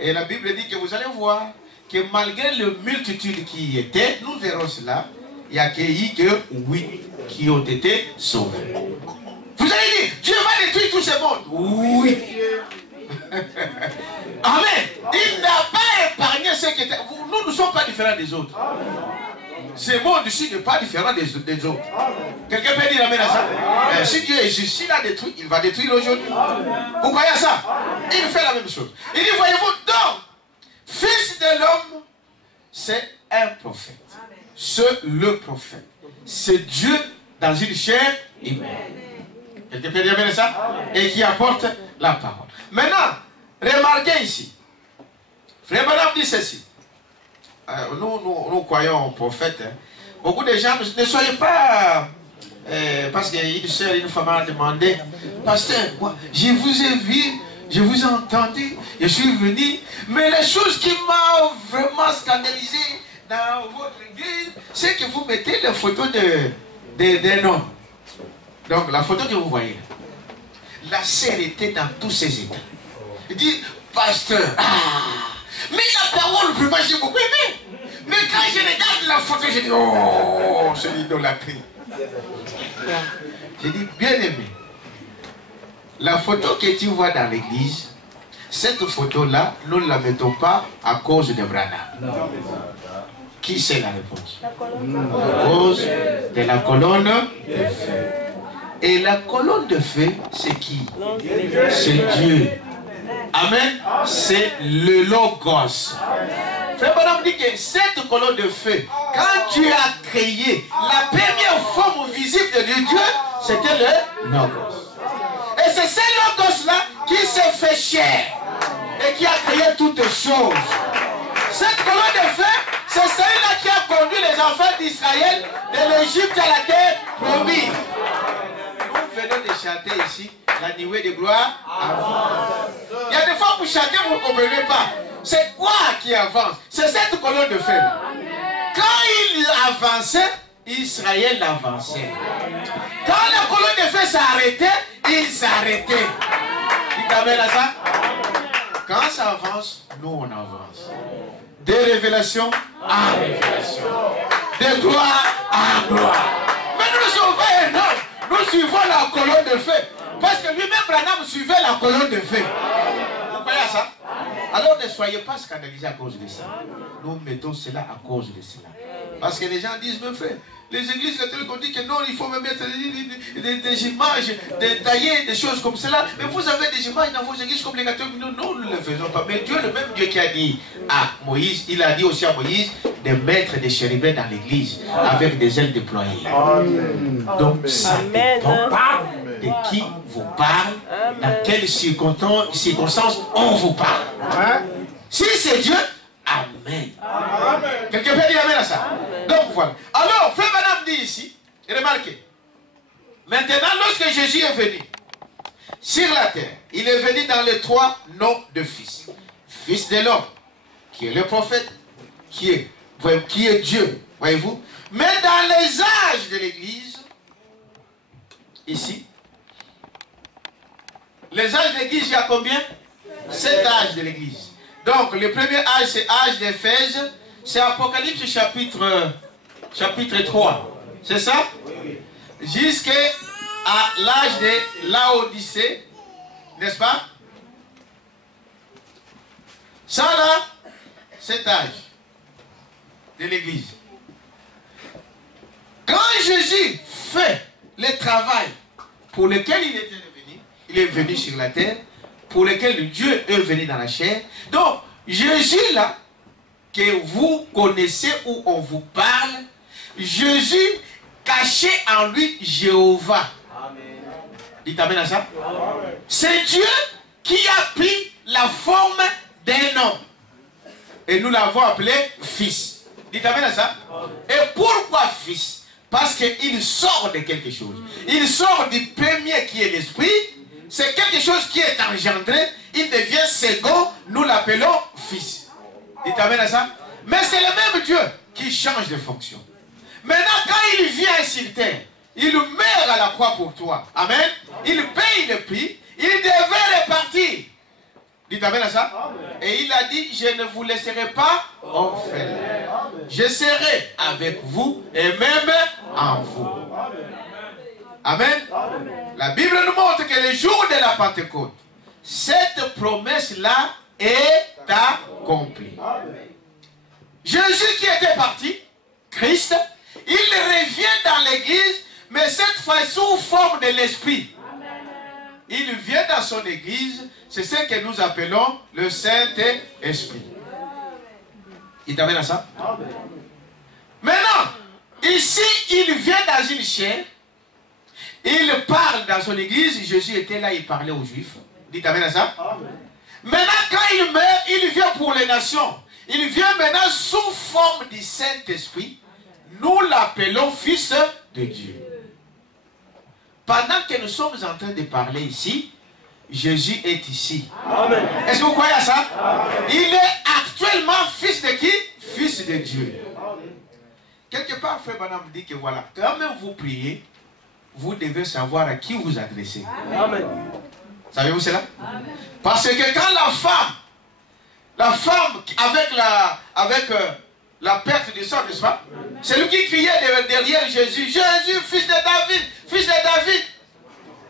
Et la Bible dit que vous allez voir que malgré les multitudes qui y étaient, nous verrons cela, il n'y a que 8 qui ont été sauvés. Vous allez dire, Dieu va détruire tout ce monde. Oui. Amen. Il n'a pas épargné ceux qui étaient. Nous sommes différent des autres. Ce monde ici n'est pas différent des autres. Quelqu'un peut dire amen à ça? Si Dieu est juste, s'il a détruit, il va détruire aujourd'hui. Vous croyez à ça? Il fait la même chose. Il dit, voyez-vous, donc, fils de l'homme, c'est un prophète. C'est le prophète. C'est Dieu dans une chair humaine. Quelqu'un peut dire amen à ça? Et qui apporte la parole. Maintenant, remarquez ici. Frère Branham dit ceci. Nous croyons au prophète. Hein. Beaucoup de gens ne soyez pas... parce qu'il y a une soeur, une femme a demandé, pasteur, moi, je vous ai vu, je vous ai entendu, je suis venu, mais les choses qui m'ont vraiment scandalisé dans votre église, c'est que vous mettez les photos d'un homme. Donc la photo que vous voyez, la sœur était dans tous ses états. Il dit, pasteur, mais la parole, moi j'ai beaucoup aimé. Mais quand je regarde la photo, je dis, oh, c'est l'idolâtrie. J'ai dit, bien aimé, la photo que tu vois dans l'église, cette photo-là, nous ne la mettons pas à cause de Branham. Qui c'est la réponse? À cause de la colonne de feu. Et la colonne de feu, c'est qui? C'est Dieu. Amen. C'est le Logos. Frère Branham dit que cette colonne de feu, quand Dieu a créé la première forme visible de Dieu, c'était le Logos. Et c'est ce Logos-là qui s'est fait chair et qui a créé toutes choses. Cette colonne de feu, c'est celle-là qui a conduit les enfants d'Israël de l'Égypte à la terre promise. Nous venons de chanter ici la nuée de gloire avance. Il y a des fois vous chantez, vous ne comprenez pas. C'est quoi qui avance? C'est cette colonne de feu. Quand il avançait, Israël avançait. Quand la colonne de feu s'arrêtait, il s'arrêtait. Dites amen à ça. Quand ça avance, nous on avance. De révélation à révélation. De gloire à gloire. Mais nous ne sommes pas énormes. Nous suivons la colonne de feu. Parce que lui-même, Branham suivait la colonne de feu. Vous croyez à ça? Alors ne soyez pas scandalisés à cause de ça. Nous mettons cela à cause de cela. Parce que les gens disent, mais frère, les églises catholiques ont dit que non, il faut même mettre des images, des taillées, des choses comme cela. Mais vous avez des images dans vos églises comme les catholiques. Nous, nous ne le faisons pas. Mais Dieu, le même Dieu qui a dit à Moïse, il a dit aussi à Moïse de mettre des chérubins dans l'église avec des ailes déployées. Amen. Donc ça dépend de qui vous parle, dans quelles circonstances on vous parle. Si c'est Dieu, amen. Quelqu'un peut dire amen à ça? Amen. Donc voilà. Alors, Frère Branham dit ici, remarquez, maintenant lorsque Jésus est venu sur la terre, il est venu dans les trois noms de fils. Fils de l'homme, qui est le prophète, qui est Dieu, voyez-vous. Mais dans les âges de l'église, ici, les âges de l'église, il y a combien? 7 âges de l'église. Donc, le premier âge, c'est l'âge d'Éphèse. C'est Apocalypse chapitre 3. C'est ça? Jusqu'à l'âge de Laodicée. N'est-ce pas? Ça là, cet âge de l'église. Quand Jésus fait le travail pour lequel il était venu, il est venu sur la terre, pour lequel Dieu est venu dans la chair. Donc, Jésus là, que vous connaissez où on vous parle, Jésus cachait en lui Jéhovah. Amen. Dites amen à ça. C'est Dieu qui a pris la forme d'un homme. Et nous l'avons appelé fils. Dites amen à ça. Et pourquoi fils? Parce qu'il sort de quelque chose. Il sort du premier qui est l'esprit. C'est quelque chose qui est engendré. Il devient second. Nous l'appelons fils. Dites amen à ça. Mais c'est le même Dieu qui change de fonction. Maintenant, quand il vient sur terre, il meurt à la croix pour toi. Amen. Il paye le prix. Il devait repartir. Dites amen à ça. Amen. Et il a dit, je ne vous laisserai pas orphelins. Je serai avec vous et même en vous. Amen. Amen. La Bible nous montre que le jour de la Pentecôte, cette promesse-là est accomplie. Jésus qui était parti, Christ, il revient dans l'église, mais cette fois sous forme de l'esprit. Il vient dans son église, c'est ce que nous appelons le Saint-Esprit. Il t'amène à ça? Maintenant, ici, il vient dans une chair, il parle dans son église, Jésus était là, il parlait aux Juifs. Il t'amène à ça? Maintenant, quand il meurt, il vient pour les nations. Il vient maintenant sous forme du Saint-Esprit. Nous l'appelons Fils de Dieu. Pendant que nous sommes en train de parler ici, Jésus est ici. Est-ce que vous croyez à ça? Amen. Il est actuellement fils de qui? Fils de Dieu. Quelque part, Frère Branham dit que voilà, quand même vous priez, vous devez savoir à qui vous adressez. Amen. Savez-vous cela? Amen. Parce que quand la femme avec la perte du sang, n'est-ce pas? C'est lui qui criait derrière Jésus, Jésus, fils de David, fils de David.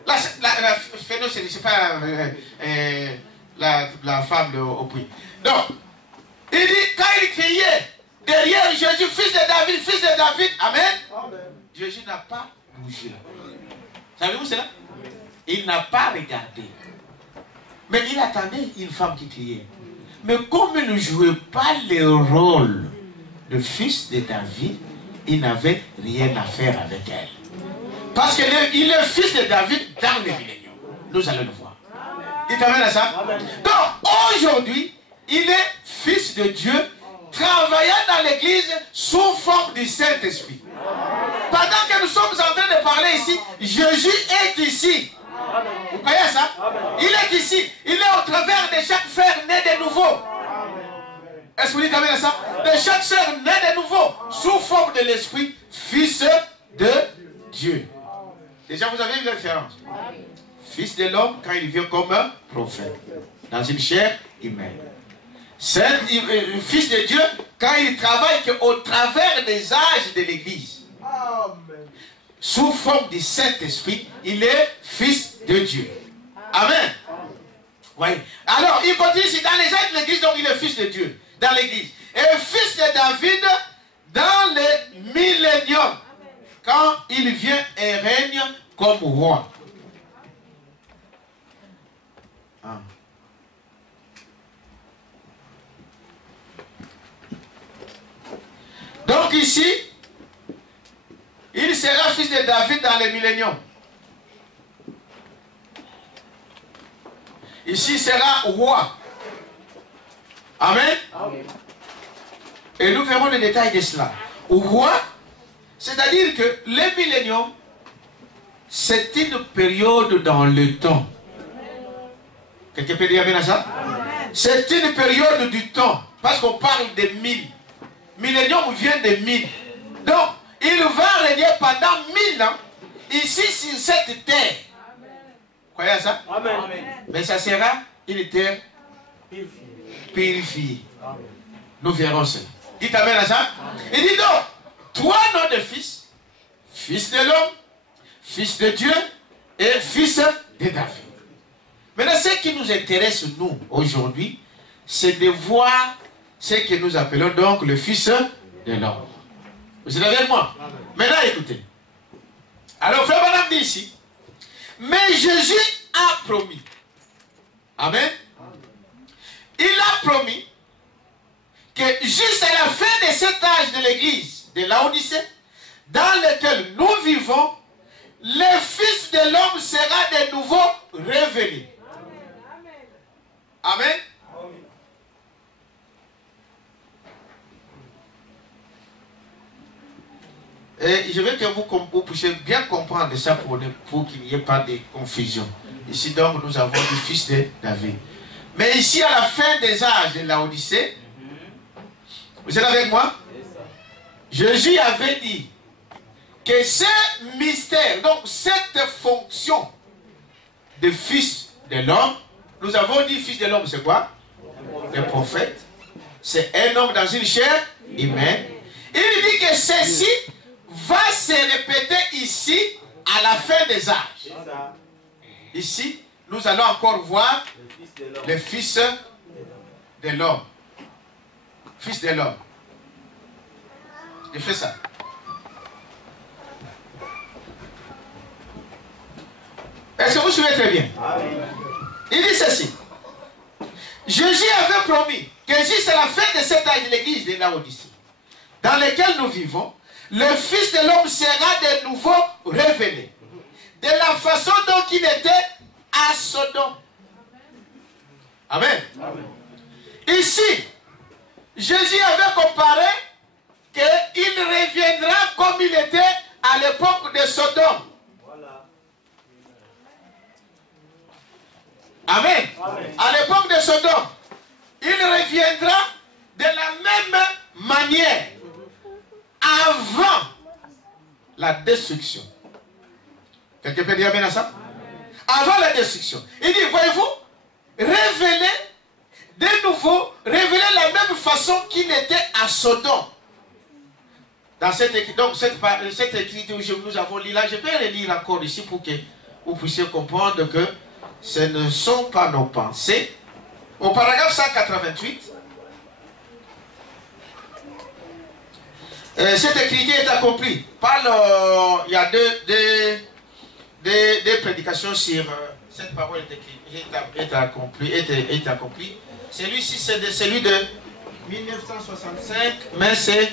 C'est pas la femme au puits. Donc, il dit, quand il criait derrière Jésus, fils de David, Amen. Amen. Jésus n'a pas bougé. Savez-vous cela? Il n'a pas regardé. Mais il attendait une femme qui criait. Mais comme il ne jouait pas le rôle de fils de David, il n'avait rien à faire avec elle. Parce qu'il est fils de David dans le millénium. Nous allons le voir. Il t'amène à ça? Amen. Donc aujourd'hui, il est fils de Dieu, travaillant dans l'église sous forme du Saint-Esprit. Pendant que nous sommes en train de parler ici, Jésus est ici. Vous croyez à ça? Il est ici. Il est au travers de chaque frère né de nouveau. Est-ce que vous dites amen à ça? De chaque sœur né de nouveau, sous forme de l'Esprit, fils de Dieu. Déjà, vous avez vu la différence? Fils de l'homme, quand il vient comme un prophète, dans une chair humaine. Fils de Dieu, quand il travaille au travers des âges de l'Église. Sous forme du Saint-Esprit, il est fils de Dieu. Amen. Oui. Alors, il continue ici, dans les âges de l'Église, donc il est fils de Dieu, dans l'Église. Et fils de David, dans le millénium, quand il vient et règne comme roi. Donc ici, il sera fils de David dans le millénium. Ici, il sera roi. Amen. Amen. Et nous verrons les détails de cela. Roi, c'est-à-dire que le millénium, c'est une période dans le temps. Quelqu'un peut dire bien ça? C'est une période du temps. Parce qu'on parle de 1000. Millénium vient de 1000. Donc, il va régner pendant 1000 ans, ici sur cette terre. Vous croyez à ça? Amen. Mais ça sera une terre purifiée. Nous verrons cela. Dites amen à ça. Il dit donc, trois noms de fils, fils de l'homme, fils de Dieu et fils de David. Maintenant, ce qui nous intéresse, nous, aujourd'hui, c'est de voir ce que nous appelons donc le fils de l'homme. Vous êtes avec moi? Amen. Maintenant, écoutez. Alors, Frère Branham dit ici, mais Jésus a promis. Amen. Il a promis que juste à la fin de cet âge de l'église de Laodicée, dans lequel nous vivons, le Fils de l'homme sera de nouveau révélé. Amen. Amen. Et je veux que vous puissiez bien comprendre ça pour qu'il n'y ait pas de confusion. Ici donc nous avons le fils de David. Mais ici à la fin des âges de Laodicée, vous êtes avec moi? Jésus avait dit que ce mystère, donc cette fonction de fils de l'homme, nous avons dit fils de l'homme c'est quoi? Le prophète. C'est un homme dans une chair humaine. Il dit que ceci va se répéter ici à la fin des âges. Ici, nous allons encore voir le fils de l'homme. Fils de l'homme. Je fais ça. Est-ce que vous suivez très bien? Il dit ceci. Jésus avait promis que jusqu'à la fin de cet âge de l'église de Laodicée, dans lequel nous vivons, le Fils de l'homme sera de nouveau révélé. De la façon dont il était à Sodome. Amen. Amen. Ici, Jésus avait comparé qu'il reviendra comme il était à l'époque de Sodome. Voilà. Amen. Amen. À l'époque de Sodome, il reviendra de la même manière avant la destruction. Quelqu'un peut dire amen à ça? Avant la destruction. Il dit, voyez-vous, révéler de nouveau, révéler la même façon qu'il était à Sodome. Dans cette écriture, donc cette écriture que nous avons lu là, je peux relire encore ici pour que vous puissiez comprendre que ce ne sont pas nos pensées. Au paragraphe 188, cette écriture est accomplie. Il y a deux prédications sur cette parole est accomplie. Celui-ci, c'est celui de 1965, mais c'est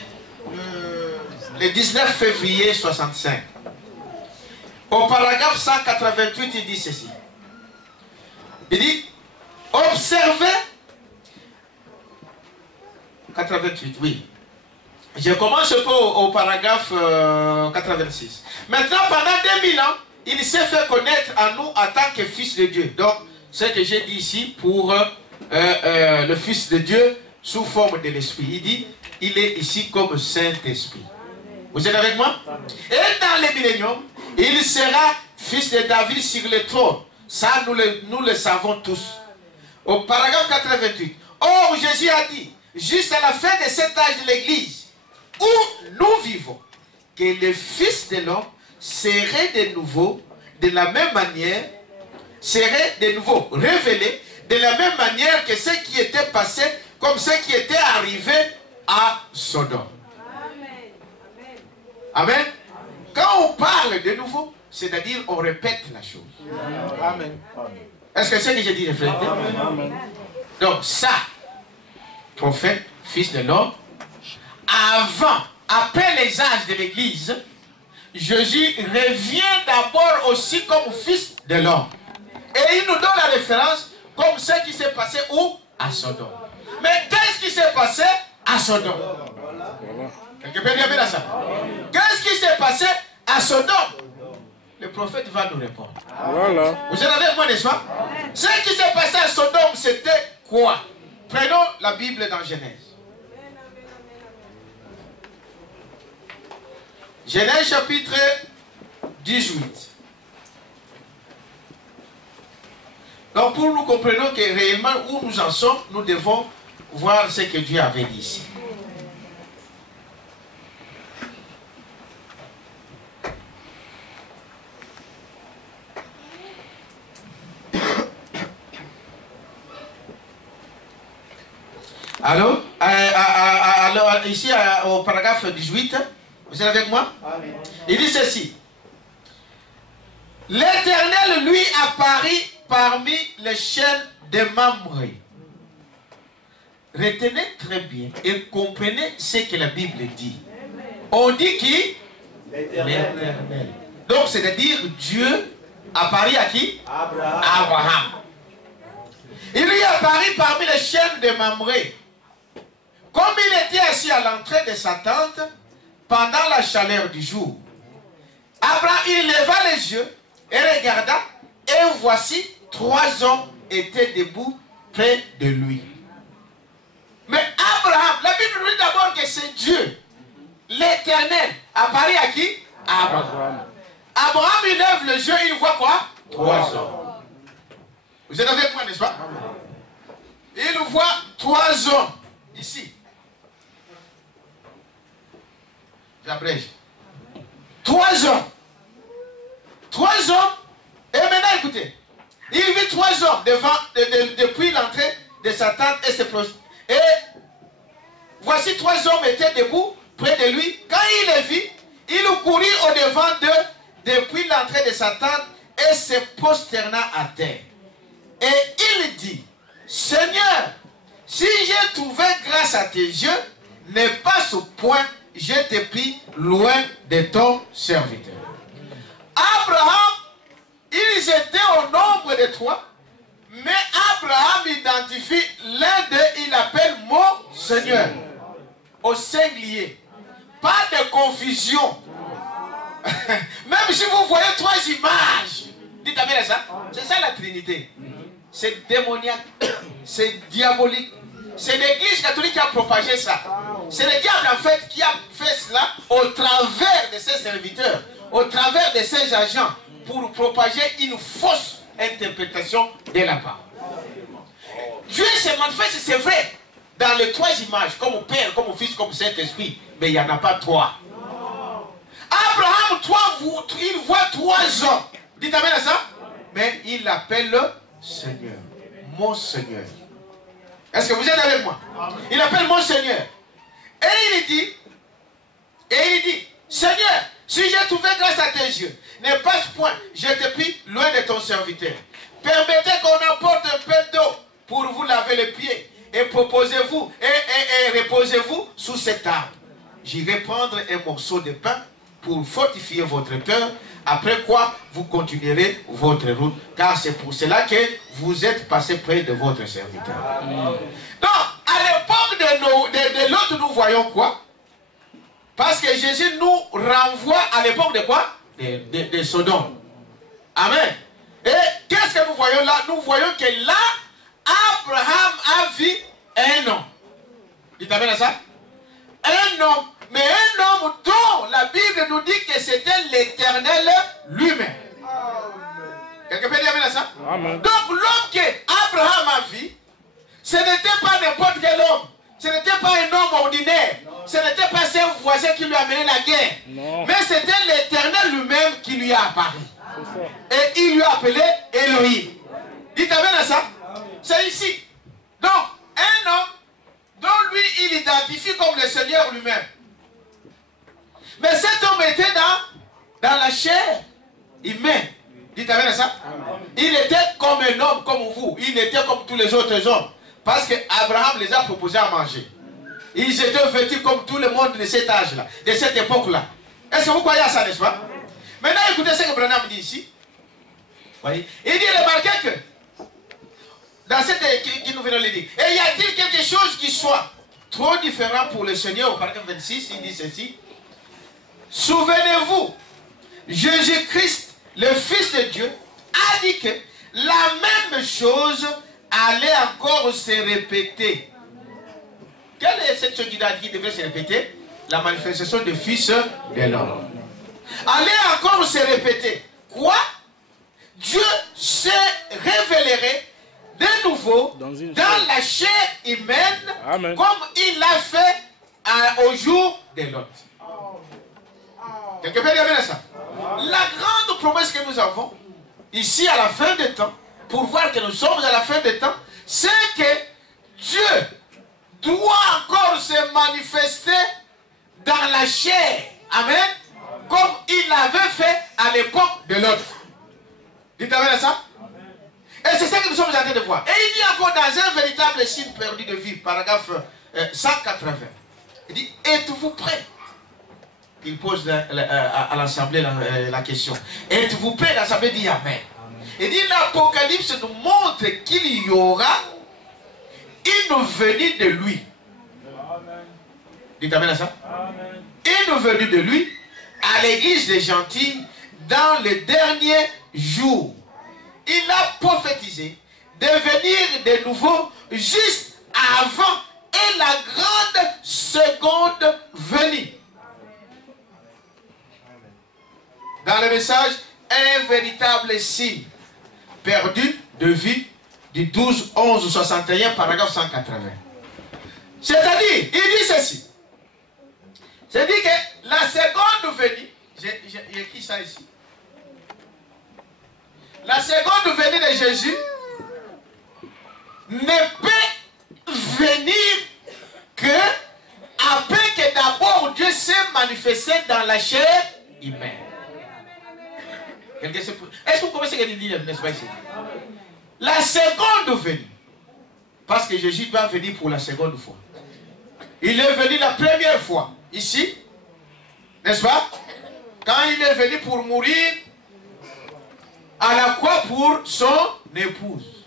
le 19 février 65. Au paragraphe 188, il dit ceci. Il dit, observez, 88, oui. Je commence au paragraphe 86. Maintenant, pendant 2000 ans, il s'est fait connaître à nous en tant que fils de Dieu. Donc, ce que j'ai dit ici pour le fils de Dieu sous forme de l'esprit. Il dit, il est ici comme Saint-Esprit. Vous êtes avec moi? Et dans le millénium, il sera fils de David sur le trône. Ça, nous le savons tous. Au paragraphe 88. Or, Jésus a dit, juste à la fin de cet âge de l'Église, où nous vivons, que le Fils de l'homme serait de nouveau, de la même manière, serait de nouveau révélé, de la même manière que ce qui était passé, comme ce qui était arrivé à Sodome. Amen. Amen. Quand on parle de nouveau, c'est-à-dire on répète la chose. Amen. Est-ce que c'est ce que j'ai dit, frère? Donc ça, prophète, fils de l'homme, avant, après les âges de l'église, Jésus revient d'abord aussi comme fils de l'homme. Et il nous donne la référence comme ce qui s'est passé où? À Sodome. Mais qu'est-ce qui s'est passé à Sodome? Quelqu'un peut dire bien ça? Qu'est-ce qui s'est passé à Sodome? Le prophète va nous répondre. Voilà. Vous êtes avec moi, n'est-ce pas? Ce qui s'est passé à Sodome, c'était quoi? Prenons la Bible dans Genèse. Genèse chapitre 18. Donc pour nous comprenions que réellement où nous en sommes, nous devons voir ce que Dieu avait dit ici. Alors, ici au paragraphe 18, vous êtes avec moi? Amen. Il dit ceci. L'Éternel lui apparut parmi les chaînes de Mamré. Retenez très bien et comprenez ce que la Bible dit. On dit qui? L'Éternel. Donc, c'est-à-dire Dieu apparut à qui? Abraham. Il lui apparut parmi les chaînes de Mamré. Comme il était assis à l'entrée de sa tente pendant la chaleur du jour, Abraham, il leva les yeux et regarda, et voici, 3 hommes étaient debout près de lui. Mais Abraham, la Bible nous dit d'abord que c'est Dieu, l'Éternel, apparaît à qui? Abraham. Abraham, il lève les yeux, il voit quoi? 3 hommes. Vous êtes avec moi, n'est-ce pas? Il voit 3 hommes, ici. J'abrège. 3 hommes. 3 hommes. Et maintenant, écoutez. Il vit 3 hommes depuis l'entrée de sa tente et voici 3 hommes étaient debout près de lui. Quand il le vit, il courut au-devant d'eux depuis l'entrée de sa tente et se prosterna à terre. Et il dit, Seigneur, si j'ai trouvé grâce à tes yeux, n'est pas ce point, je t'ai pris loin de ton serviteur. Abraham, ils étaient au nombre de 3, mais Abraham identifie l'un d'eux, il appelle mon Seigneur, au singulier. Pas de confusion. Même si vous voyez 3 images, dites amen à ça, c'est ça la Trinité. C'est démoniaque, c'est diabolique. C'est l'Église catholique qui a propagé ça. C'est le diable en fait qui a fait cela au travers de ses serviteurs, au travers de ses agents, pour propager une fausse interprétation de la parole. Dieu se manifeste, c'est vrai, dans les 3 images, comme Père, comme Fils, comme Saint-Esprit, mais il n'y en a pas 3. Abraham, il voit 3 hommes. Dites amen à ça. Mais il l'appelle le Seigneur. Mon Seigneur. Est-ce que vous êtes avec moi? Il appelle mon Seigneur. Et il dit, Seigneur, si j'ai trouvé grâce à tes yeux, ne passe point, je te prie loin de ton serviteur. Permettez qu'on apporte un peu d'eau pour vous laver les pieds. Et proposez-vous, et reposez-vous sous cet arbre. J'irai prendre un morceau de pain pour fortifier votre cœur, après quoi vous continuerez votre route, car c'est pour cela que vous êtes passé près de votre serviteur. Donc, à l'époque de l'autre, nous voyons quoi? Parce que Jésus nous renvoie à l'époque de quoi? De Sodome. Amen. Et qu'est-ce que nous voyons là? Nous voyons que là, Abraham a vu un homme. Dites amen à ça? Un homme. Mais un homme dont la Bible nous dit que c'était l'Éternel lui-même. Quelqu'un peut dire amen à ça? Amen. Donc l'homme qu'Abraham a vu, ce n'était pas n'importe quel homme. Ce n'était pas un homme ordinaire. Ce n'était pas son voisin qui lui a mené la guerre. Non. Mais c'était l'Éternel lui-même qui lui a apparu. Et il lui a appelé Elohim. Dites amen à ça? C'est ici. Donc, un homme dont lui, il identifie comme le Seigneur lui-même. Mais cet homme était dans la chair humaine. Dites amen à ça? Il était comme un homme comme vous. Il était comme tous les autres hommes. Parce qu'Abraham les a proposés à manger. Ils étaient vêtus comme tout le monde de cet âge-là, de cette époque-là. Est-ce que vous croyez à ça, n'est-ce pas? Maintenant, écoutez ce que Branham dit ici. Voyez? Il dit, remarquez que, dans cette qui nous venons de dire, et y a-t-il quelque chose qui soit trop différent pour le Seigneur? Au paragraphe 26, il dit ceci. Souvenez-vous, Jésus-Christ, le Fils de Dieu, a dit que la même chose allait encore se répéter. Quelle est cette chose qui devait se répéter? La manifestation du Fils de l'homme. Allait encore se répéter. Quoi? Dieu se révélerait de nouveau dans la chair humaine. Amen. Comme il l'a fait au jour de Lot. Quelqu'un peut dire ça? La grande promesse que nous avons ici à la fin des temps, pour voir que nous sommes à la fin des temps, c'est que Dieu doit encore se manifester dans la chair. Amen. Comme il l'avait fait à l'époque de l'autre. Dites amen à ça? Et c'est ça que nous sommes en train de voir. Et il dit encore dans un véritable signe perdu de vie, paragraphe 180. Il dit, êtes-vous prêts? Il pose à l'Assemblée la question. Êtes-vous prêts? L'Assemblée dit amen. Il dit, l'Apocalypse nous montre qu'il y aura une venue de lui. Dites amen à ça? Amen. Une venue de lui à l'église des gentils dans le dernier jour. Il a prophétisé de venir de nouveau juste avant et la grande seconde venue. Dans le message, un véritable signe perdu de vue du 12-11-61, paragraphe 180. C'est-à-dire, il dit ceci. C'est-à-dire que la seconde venue, j'ai écrit ça ici. La seconde venue de Jésus ne peut venir que après que d'abord Dieu manifesté dans la chair humaine. Est-ce que vous comprenez ce que je dis, n'est-ce pas ici? La seconde venue. Parce que Jésus va venir pour la seconde fois. Il est venu la première fois, ici. N'est-ce pas? Quand il est venu pour mourir à la croix pour son épouse.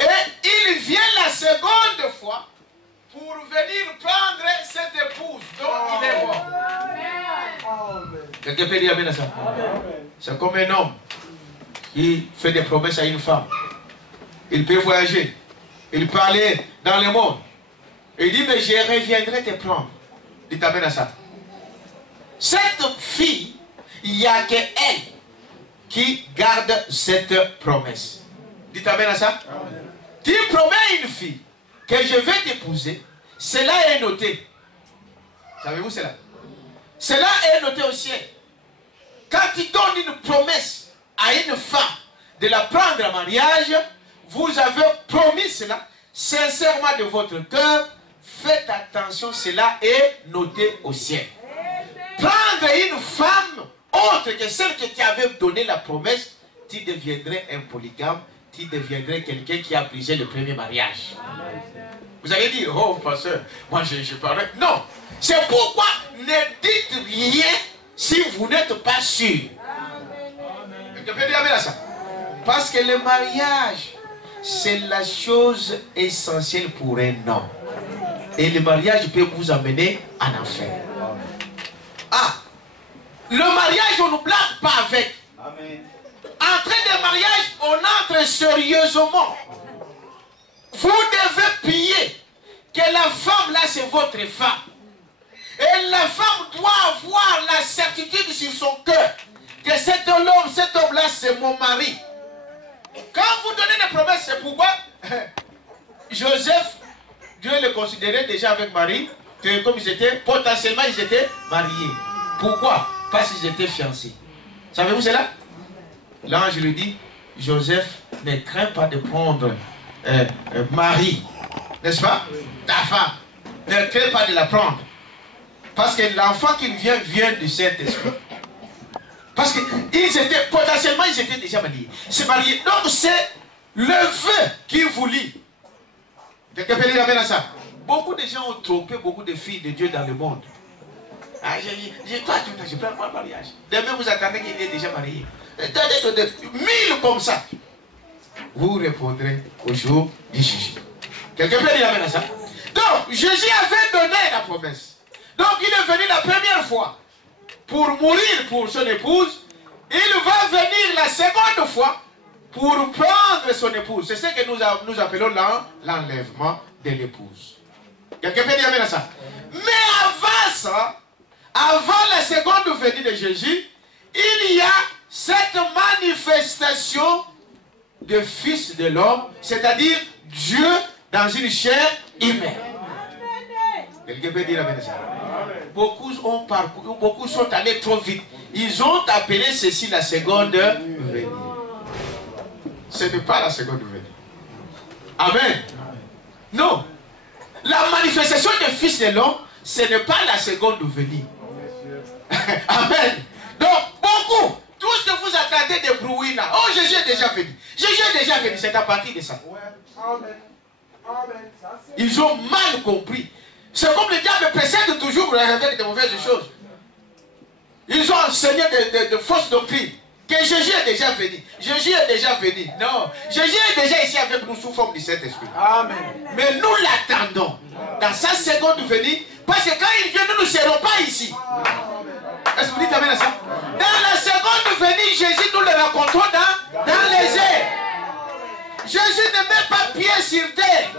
Et il vient la seconde fois pour venir prendre cette épouse dont il est mort. Quelqu'un peut dire amen à ça? C'est comme un homme qui fait des promesses à une femme. Il peut voyager. Il peut aller dans le monde. Il dit, mais je reviendrai te prendre. Dites amen à ça. Cette fille, il n'y a qu'elle qui garde cette promesse. Dites amen à ça. Amen. Tu promets à une fille que je vais t'épouser. Cela est noté. Savez-vous cela? Cela est noté au ciel. Quand tu donnes une promesse à une femme de la prendre en mariage, vous avez promis cela sincèrement de votre cœur. Faites attention, cela est noté au ciel. Prendre une femme autre que celle que tu avais donné la promesse, tu deviendrais un polygame, tu deviendrais quelqu'un qui a brisé le premier mariage. Vous allez dire, oh pasteur, moi je parlais. Non, c'est pourquoi ne dites rien si vous n'êtes pas sûr. Je peux dire amen à ça. Parce que le mariage, c'est la chose essentielle pour un homme. Et le mariage peut vous amener en enfer. Ah, le mariage, on ne blague pas avec. Amen. Entrer dans le mariage, on entre sérieusement. Vous devez prier que la femme là, c'est votre femme. Et la femme doit avoir la certitude sur son cœur que cet homme-là, c'est mon mari. Quand vous donnez des promesses, c'est pourquoi Joseph, Dieu le considérait déjà avec Marie, que comme ils étaient, potentiellement ils étaient mariés. Pourquoi? Parce qu'ils étaient fiancés. Savez-vous cela? L'ange lui dit, Joseph, ne crains pas de prendre Marie, n'est-ce pas? Ta femme. Ne crains pas de la prendre. Parce que l'enfant qui vient du Saint-Esprit. Parce que potentiellement ils étaient déjà mariés. C'est marié. Donc c'est le vœu qui vous lie. Quelqu'un peut dire amen à ça? Beaucoup de gens ont trompé beaucoup de filles de Dieu dans le monde. Ah, toi, je prends pas le mariage. Demain, vous attendez qu'il est déjà marié. 1000 comme ça. Vous répondrez au jour du jugement. Quelqu'un peut dire amen à ça? Donc, Jésus avait donné la promesse. Donc, il est venu la première fois pour mourir pour son épouse. Il va venir la seconde fois pour prendre son épouse. C'est ce que nous appelons l'enlèvement de l'épouse. Quelqu'un peut dire amen à ça? Mais avant ça, avant la seconde venue de Jésus, il y a cette manifestation de Fils de l'homme, c'est-à-dire Dieu dans une chair humaine. Quelqu'un peut dire amen à ça? Beaucoup ont parcouru, beaucoup sont allés trop vite. Ils ont appelé ceci la seconde venue. Ce n'est pas la seconde venue. Amen. Non. La manifestation du Fils de l'homme, ce n'est pas la seconde venue. Amen. Donc, beaucoup, tout ce que vous attendez de bruit là, oh Jésus est déjà venu. Jésus est déjà venu, c'est à partir de ça. Ils ont mal compris. C'est comme le diable précède toujours avec de mauvaises choses. Ils ont enseigné de fausses doctrines. Que Jésus est déjà venu. Jésus est déjà venu. Non. Jésus est déjà ici avec nous sous forme du Saint-Esprit. Amen. Mais nous l'attendons. Dans sa seconde venue. Parce que quand il vient, nous ne serons pas ici. Est-ce que vous dites amen à ça? Dans la seconde venue, Jésus, nous le rencontrons dans les airs. Jésus ne met pas pied sur terre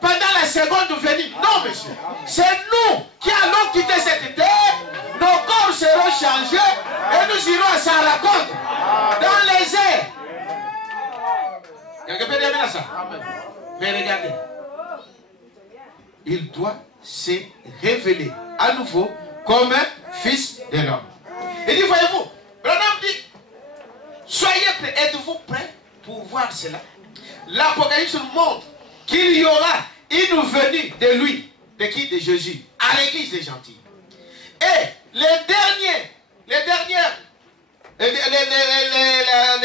pendant la seconde venue. Non, monsieur. C'est nous qui allons quitter cette terre. Nos corps seront changés et nous irons à sa rencontre dans les airs. Quelqu'un peut dire amen à ça? Mais regardez. Il doit se révéler à nouveau comme un fils de l'homme. Il dit, voyez-vous, Branham dit, soyez prêts, êtes-vous prêts pour voir cela? L'Apocalypse nous montre qu'il y aura une venue de lui, de qui? De Jésus, à l'église des gentils. Et les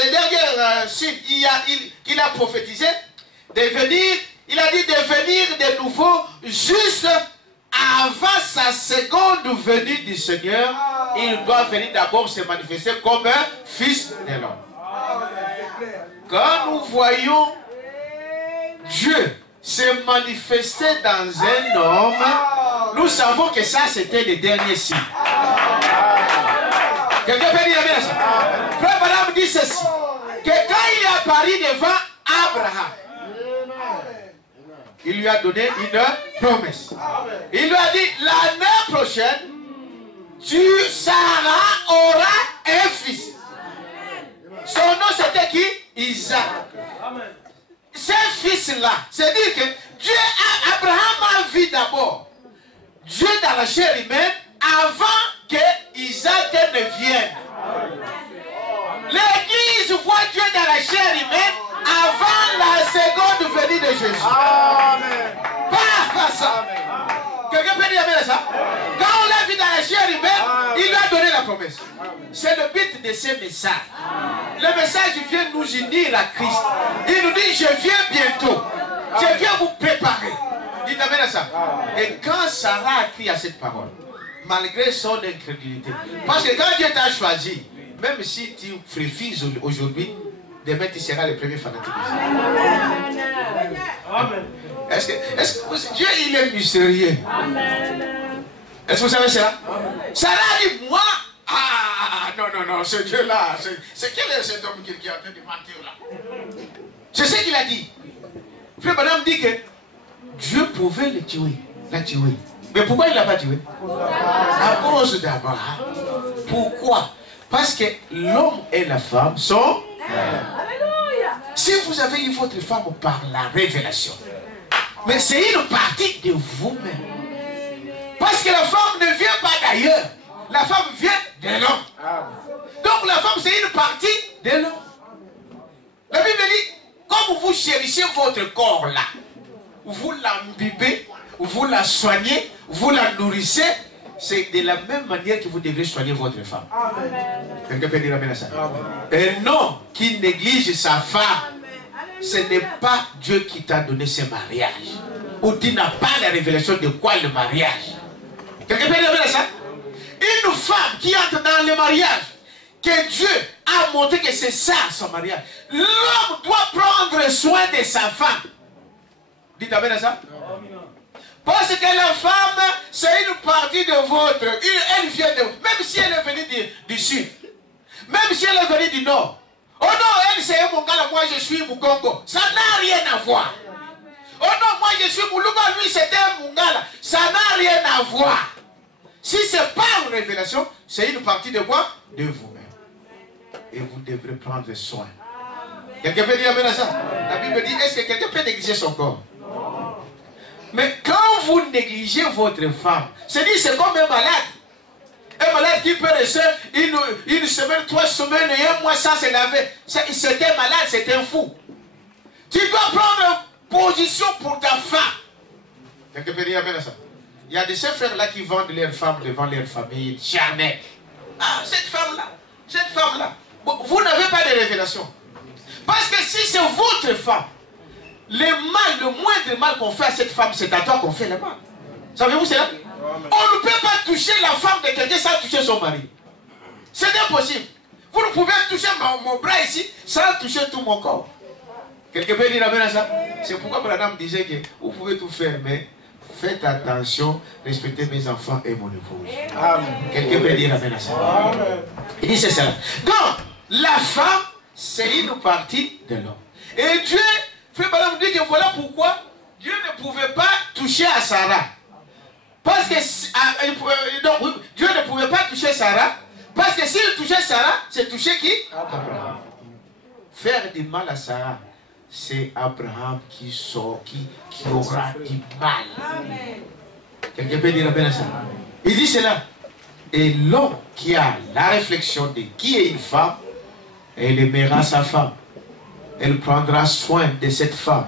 dernières signes qu'il a prophétisé, il a dit de venir de nouveau juste avant sa seconde venue du Seigneur. Il doit venir d'abord se manifester comme un fils de l'homme. Quand nous voyons Dieu se manifester dans un homme, nous savons que ça c'était le dernier signe. Quelqu'un peut dire bien ça? Frère Branham dit ceci, que quand il est apparu devant Abraham, il lui a donné une promesse. Il lui a dit, l'année prochaine, Sarah aura un fils. Son nom c'était qui? Isaac. Ce fils-là, c'est-à-dire que Abraham a vu d'abord Dieu dans la chair humaine avant que Isaac ne vienne. L'Église voit Dieu dans la chair humaine avant la seconde venue de Jésus. Amen. Pas ça. Quelqu'un peut dire amen à ça? Quand on l'a vu dans la chair humaine, il lui a donné la promesse. C'est le but de ce message. Le message vient nous unir à Christ. Il nous dit, je viens bientôt. Je viens vous préparer. Dites amen à ça. Et quand Sarah a crié à cette parole, malgré son incrédulité, parce que quand Dieu t'a choisi, même si tu refuses aujourd'hui, demain tu seras le premier fanatique. Amen. Est-ce que Dieu il est mystérieux? Est-ce que vous savez cela? Sarah a dit, moi, non, ce Dieu-là, c'est quel est cet homme qui est en train de mentir là? C'est ce qu'il a dit. Frère Branham dit que Dieu pouvait la tuer. Mais pourquoi il ne l'a pas tué? À cause d'Abraham. Pourquoi? Parce que l'homme et la femme sont... Si vous avez eu votre femme par la révélation, mais c'est une partie de vous-même. Parce que la femme ne vient pas d'ailleurs. La femme vient de l'homme. Donc la femme c'est une partie de l'homme. La Bible dit, comme vous chérissez votre corps là, vous l'imbibez, vous la soignez, vous la nourrissez, c'est de la même manière que vous devrez soigner votre femme. Quelqu'un peut dire amen à ça? Un homme qui néglige sa femme, ce n'est pas Dieu qui t'a donné ce mariage. Ou tu n'as pas la révélation de quoi le mariage. Quelqu'un peut dire amen à ça? Une femme qui entre dans le mariage, que Dieu a montré que c'est ça son mariage. L'homme doit prendre soin de sa femme. Dites amen à ça? Parce que la femme, c'est une partie de votre... Elle vient de... Même si elle est venue du sud. Même si elle est venue du nord. Oh non, elle c'est Mongala, moi je suis Mukongo. Ça n'a rien à voir. Oh non, moi je suis Moulouba, lui c'était Mongala. Ça n'a rien à voir. Si c'est pas une révélation, c'est une partie de quoi? De vous-même. Et vous devrez prendre soin. Quelqu'un peut dire amen à ça? La Bible dit, est-ce que quelqu'un peut négliger son corps? Mais quand vous négligez votre femme, c'est comme un malade. Un malade qui peut rester une semaine, 3 semaines et 1 mois sans se laver. C'est un malade, c'est un fou. Tu dois prendre position pour ta femme. Quelqu'un peut dire amen à ça? Il y a de ces frères-là qui vendent leurs femmes devant leur famille. Jamais. Ah, cette femme-là. Vous n'avez pas de révélation. Parce que si c'est votre femme, le moindre mal qu'on fait à cette femme, c'est à toi qu'on fait le mal. Savez-vous cela? On ne peut pas toucher la femme de quelqu'un sans toucher son mari. C'est impossible. Vous ne pouvez toucher mon bras ici sans toucher tout mon corps. Quelqu'un peut dire amen à ça? C'est pourquoi Branham disait que vous pouvez tout faire, mais faites attention, respectez mes enfants et mon épouse. Quelqu'un peut dire amen à ça? Amen. Il dit c'est cela. Donc, la femme, c'est une partie de l'homme. Et Dieu, Frère Branham dit que voilà pourquoi Dieu ne pouvait pas toucher à Sarah. Parce que Dieu ne pouvait pas toucher Sarah. Parce que s'il touchait Sarah, c'est toucher qui? Abraham. Faire du mal à Sarah, c'est Abraham qui aura du mal. Quelqu'un peut dire amen à ça? Il dit cela. Et l'homme qui a la réflexion de qui est une femme, elle aimera sa femme. Elle prendra soin de cette femme.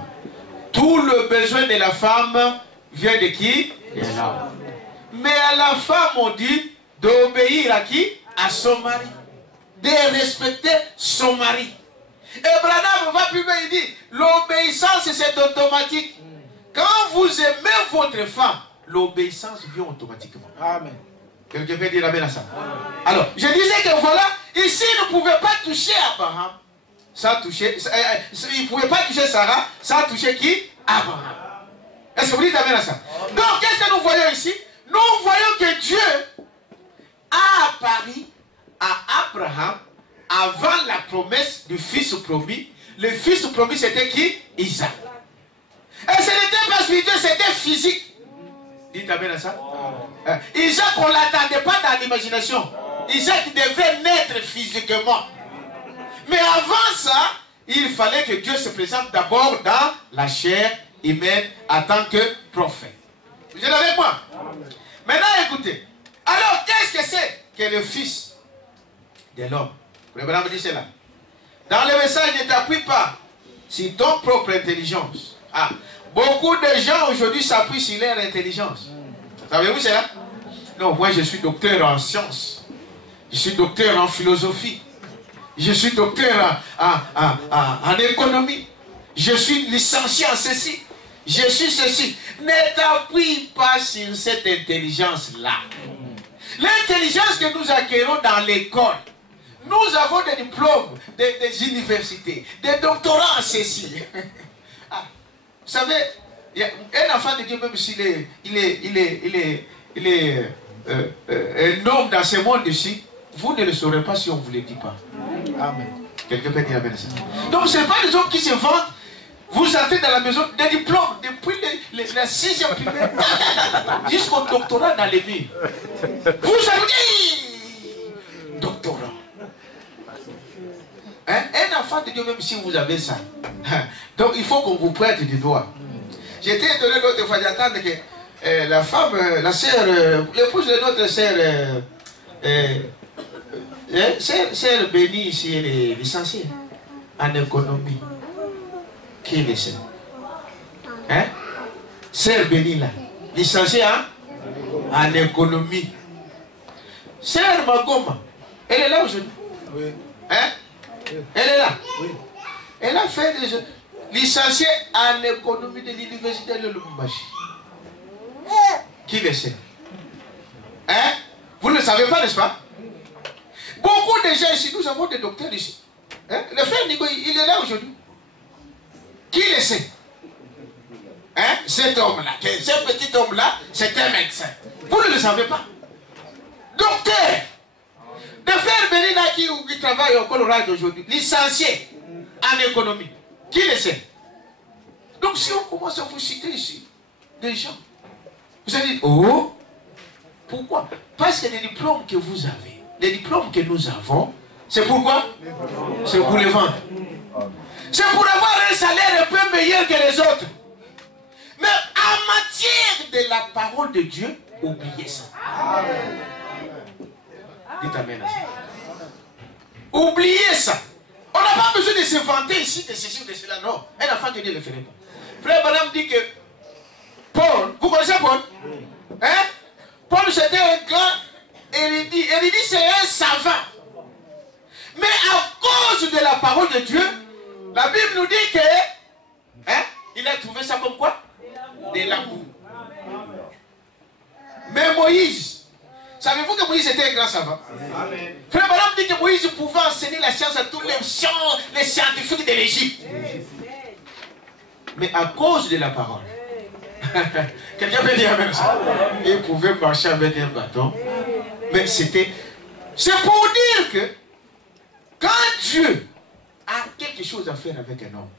Tout le besoin de la femme vient de qui? De l'homme. Mais à la femme, on dit, d'obéir à qui? À son mari. De respecter son mari. Et Branham va plus loin, il dit, l'obéissance c'est automatique. Quand vous aimez votre femme, l'obéissance vient automatiquement. Amen. Quelqu'un peut dire amen à ça? Amen. Alors, je disais que voilà, ici, il ne pouvait pas toucher Abraham sans toucher, il ne pouvait pas toucher Sarah sans toucher qui? Abraham. Est-ce que vous dites amen à ça? Amen. Donc, qu'est-ce que nous voyons ici? Nous voyons que Dieu a apparu à Abraham avant la promesse du fils promis. Le fils promis, c'était qui? Isaac. Et ce n'était pas spirituel, c'était physique. Dites amen à ça. Isaac, on ne l'attendait pas dans l'imagination. Isaac devait naître physiquement. Mais avant ça, il fallait que Dieu se présente d'abord dans la chair humaine en tant que prophète. Vous êtes avec moi? Maintenant, écoutez. Alors, qu'est-ce que c'est que le fils de l'homme? Le Branham dit cela. Dans le message, ne t'appuie pas sur ton propre intelligence. Ah, beaucoup de gens aujourd'hui s'appuient sur leur intelligence. Savez-vous cela? Non, moi je suis docteur en sciences. Je suis docteur en philosophie. Je suis docteur en économie. Je suis licencié en ceci. Je suis ceci. Ne t'appuie pas sur cette intelligence-là. L'intelligence que nous acquérons dans l'école. Nous avons des diplômes des universités, des doctorats en ceci. Ah, vous savez, un enfant de Dieu, même s'il est un homme dans ce monde ici, vous ne le saurez pas si on ne vous le dit pas. Amen. Quelqu'un peut dire amen à ça. Donc ce n'est pas les hommes qui se vantent. Vous entrez dans la maison des diplômes depuis la 6e primaire jusqu'au doctorat dans les murs. Vous avez dit doctorat. Hein? Un enfant de Dieu, même si vous avez ça. Donc il faut qu'on vous prête du doigt. J'étais étonné l'autre fois d'entendre que la femme, la sœur, l'épouse de notre sœur, sœur bénie ici, elle est licenciée en économie. Qui le sait? Hein? Sœur bénie là, licenciée en économie. Sœur Magoma, elle est là aujourd'hui. Oui. Hein? Elle est là. Oui. Elle a fait des licenciée en économie de l'université de Lubumbashi. Qui le sait? Hein? Vous ne le savez pas, n'est-ce pas? Beaucoup de gens ici, nous avons des docteurs ici. Hein? Le frère Nigo, il est là aujourd'hui. Qui le sait? Hein? Cet homme-là, ce petit homme-là, c'est un médecin. Vous ne le savez pas. Docteur. De frère Benina qui travaille au Colorado aujourd'hui, licencié en économie. Qui le sait? Donc si on commence à vous citer ici, des gens, vous allez dire, oh, pourquoi? Parce que les diplômes que vous avez, les diplômes que nous avons, c'est pourquoi? C'est pour les vendre. C'est pour avoir un salaire un peu meilleur que les autres. Mais en matière de la parole de Dieu, oubliez ça. Dites amen à ça. Oubliez ça. On n'a pas besoin de se vanter ici de ceci ou de cela. Non. Un enfant de Dieu ne le ferait pas. Frère Branham dit que Paul, vous connaissez Paul? Hein? Paul c'était un grand érudit. Érudit c'est un savant. Mais à cause de la parole de Dieu, la Bible nous dit que hein, il a trouvé ça comme quoi? De l'amour. Mais Moïse, savez-vous que Moïse était un grand savant? Amen. Frère Branham dit que Moïse pouvait enseigner la science à tous les scientifiques de l'Égypte. Mais à cause de la parole, quelqu'un peut dire même ça. Il pouvait marcher avec un bâton. Mais c'était... C'est pour dire que quand Dieu a quelque chose à faire avec un homme,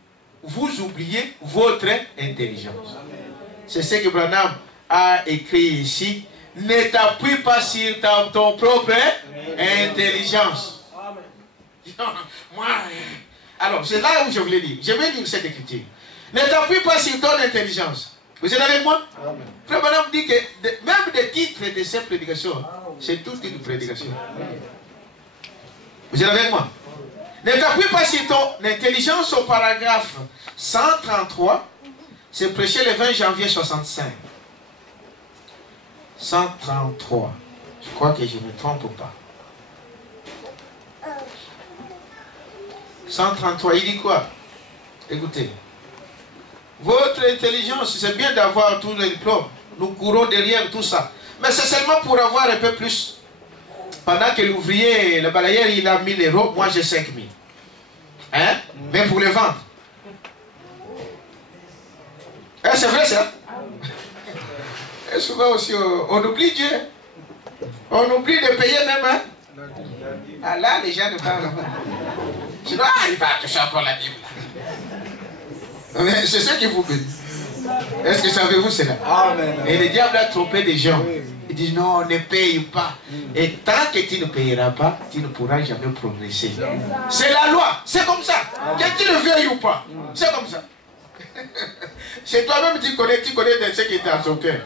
vous oubliez votre intelligence. C'est ce que Branham a écrit ici. Ne t'appuie pas sur ton propre intelligence. Moi, alors, c'est là où je voulais dire. Je vais lire cette écriture. Ne t'appuie pas sur ton intelligence. Vous êtes avec moi? Frère Branham dit que même des titres de cette prédication, c'est toute une prédication. Vous êtes avec moi? Ne t'appuie pas sur ton intelligence au paragraphe 133. C'est prêché le 20 janvier 65. 133. Je crois que je ne me trompe pas. 133, il dit quoi? Écoutez. Votre intelligence, c'est bien d'avoir tous les diplômes. Nous courons derrière tout ça. Mais c'est seulement pour avoir un peu plus. Pendant que l'ouvrier, le balayeur, il a 1000 euros, moi j'ai 5000. Hein? Mais pour les vendre. Eh, c'est vrai ça? Et souvent aussi, on oublie Dieu. On oublie de payer même. Hein? Ah là, les gens ne parlent pas. Sinon, il va toucher encore la Bible. C'est ce qui vous bénit. Est-ce que savez-vous cela? Amen. Et le diable a trompé des gens. Il dit non, ne paye pas. Et tant que tu ne payeras pas, tu ne pourras jamais progresser. C'est la loi. C'est comme ça. Que tu le veuilles ou pas. C'est comme ça. C'est toi-même tu connais de ce qui est dans ton cœur.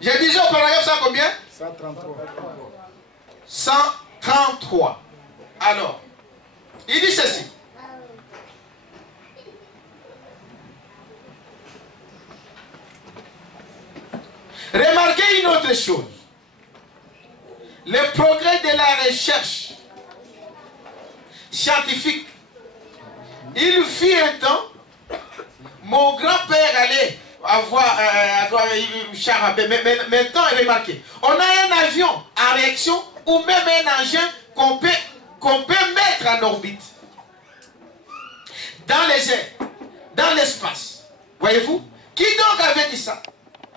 J'ai dit au paragraphe 100 combien? 133. 133. Alors, il dit ceci. Remarquez une autre chose. Le progrès de la recherche scientifique. Il fut un temps, mon grand-père allait avoir un char à maintenant, remarquez, on a un avion à réaction ou même un engin qu'on peut mettre en orbite. Dans les airs, dans l'espace. Voyez-vous? Qui donc avait dit ça?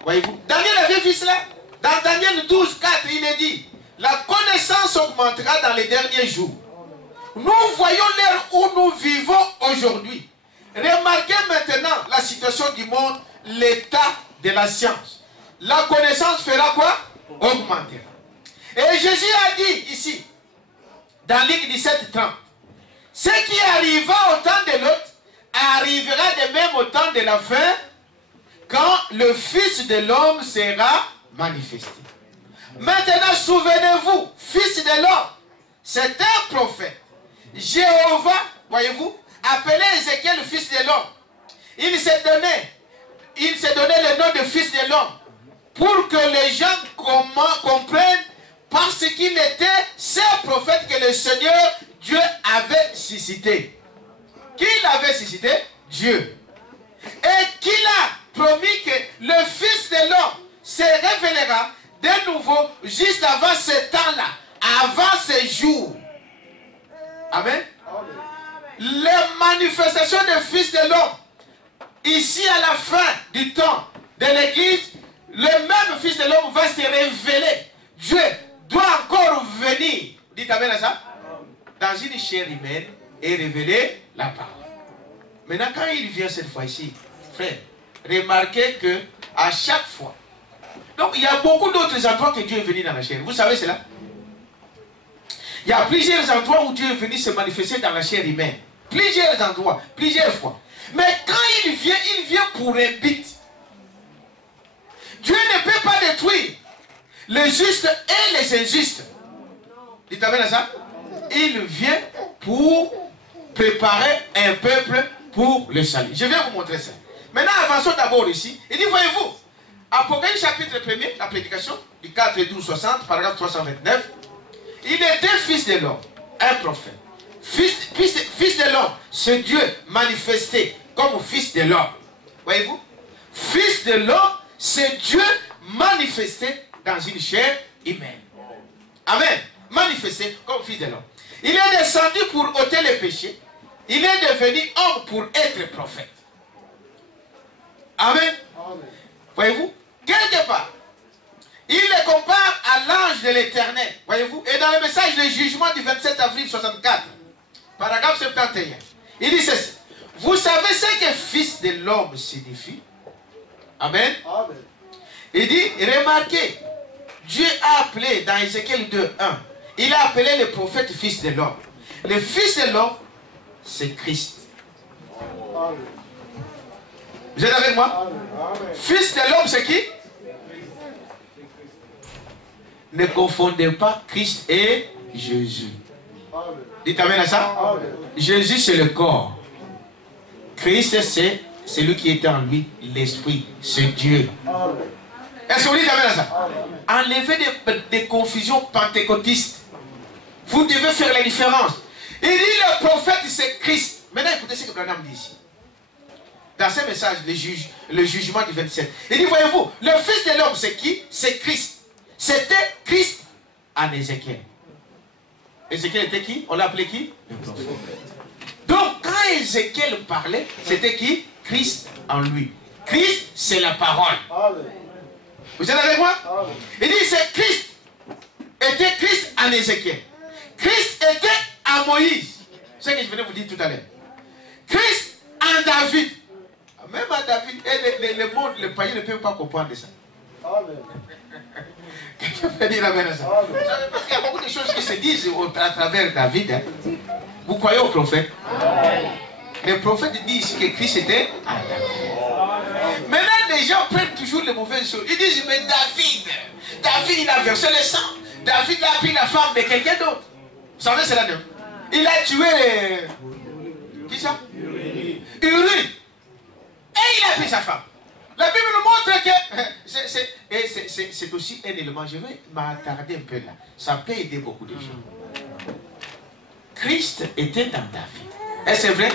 Voyez-vous? Daniel avait vu cela. Dans Daniel 12, 4, il est dit, la connaissance augmentera dans les derniers jours. Nous voyons l'ère où nous vivons aujourd'hui. Remarquez maintenant la situation du monde, l'état de la science. La connaissance fera quoi? Augmenter. Et Jésus a dit ici, dans Luc 17, 30, ce qui arriva au temps de l'autre arrivera de même au temps de la fin, quand le Fils de l'homme sera manifesté. Maintenant, souvenez-vous, Fils de l'homme, c'est un prophète. Jéhovah, voyez-vous, appelé Ézéchiel le Fils de l'homme. Il s'est donné le nom de Fils de l'homme pour que les gens comprennent parce qu'il était ce prophète que le Seigneur Dieu avait suscité. Qui l'avait suscité? Dieu. Et qu'il a promis que le Fils de l'homme se révélera de nouveau juste avant ce temps-là, avant ce jour. Amen. Les manifestations du Fils de l'homme, ici à la fin du temps de l'Église, le même Fils de l'homme va se révéler. Dieu doit encore venir, dites amen à ça, dans une chair humaine et révéler la parole. Maintenant, quand il vient cette fois-ci, frère, remarquez que à chaque fois, donc il y a beaucoup d'autres endroits que Dieu est venu dans la chair. Vous savez cela? Il y a plusieurs endroits où Dieu est venu se manifester dans la chair humaine. Plusieurs endroits, plusieurs fois. Mais quand il vient pour un but. Dieu ne peut pas détruire les justes et les injustes. Dites amen à ça? Il vient pour préparer un peuple pour le salut. Je vais vous montrer ça. Maintenant, avançons d'abord ici. Il dit, voyez-vous, Apocalypse chapitre 1er, la prédication, du 4 et 12, 60, paragraphe 329, il était fils de l'homme, un prophète. Fils de l'homme, c'est Dieu manifesté comme fils de l'homme. Voyez-vous? Fils de l'homme, c'est Dieu manifesté dans une chair humaine. Amen. Manifesté comme fils de l'homme. Il est descendu pour ôter les péchés. Il est devenu homme pour être prophète. Amen. Voyez-vous? Quelque part, il le compare à l'ange de l'Éternel. Voyez-vous? Et dans le message de jugement du 27 avril 64, paragraphe 71, il dit ceci. Vous savez ce que fils de l'homme signifie? Amen. Amen. Il dit, remarquez, Dieu a appelé dans Ézéchiel 2, 1, il a appelé le prophète fils de l'homme. Le fils de l'homme, c'est Christ. Amen. Vous êtes avec moi? Amen. Fils de l'homme, c'est qui? Ne confondez pas Christ et Jésus. Amen. Dites amen à ça? Amen. Jésus, c'est le corps. Christ, c'est celui qui est en lui, l'esprit. C'est Dieu. Amen. Est-ce que vous dites amen à ça? Enlevez des confusions pentecôtistes. Vous devez faire la différence. Il dit le prophète c'est Christ. Maintenant écoutez ce que Branham dit ici. Dans ce message, le jugement du 27. Il dit, voyez-vous, le Fils de l'homme c'est qui? C'est Christ. C'était Christ en Ézéchiel. Ézéchiel était qui? On l'appelait qui? Le prophète. Donc quand Ézéchiel parlait, c'était qui? Christ en lui. Christ c'est la parole. Vous êtes avec moi? Il dit c'est Christ. Était Christ en Ézéchiel. Christ était en Moïse. C'est ce que je venais vous dire tout à l'heure. Christ en David. Même à David, et le monde, le païen ne peut pas comprendre ça. Quelqu'un peut dire amen à ça. Parce qu'il y a beaucoup de choses qui se disent à travers David. Hein. Vous croyez au prophète? Le prophète dit ici que Christ était en David. Maintenant, les gens prennent toujours les mauvaises choses. Ils disent, mais David, il a versé le sang. David a pris la femme de quelqu'un d'autre. Vous savez cela, non? Il a tué les... Qui ça? Uri. Et il a pris sa femme. La Bible nous montre que c'est aussi un élément. Je vais m'attarder un peu là. Ça peut aider beaucoup de gens. Christ était dans David. Est-ce vrai?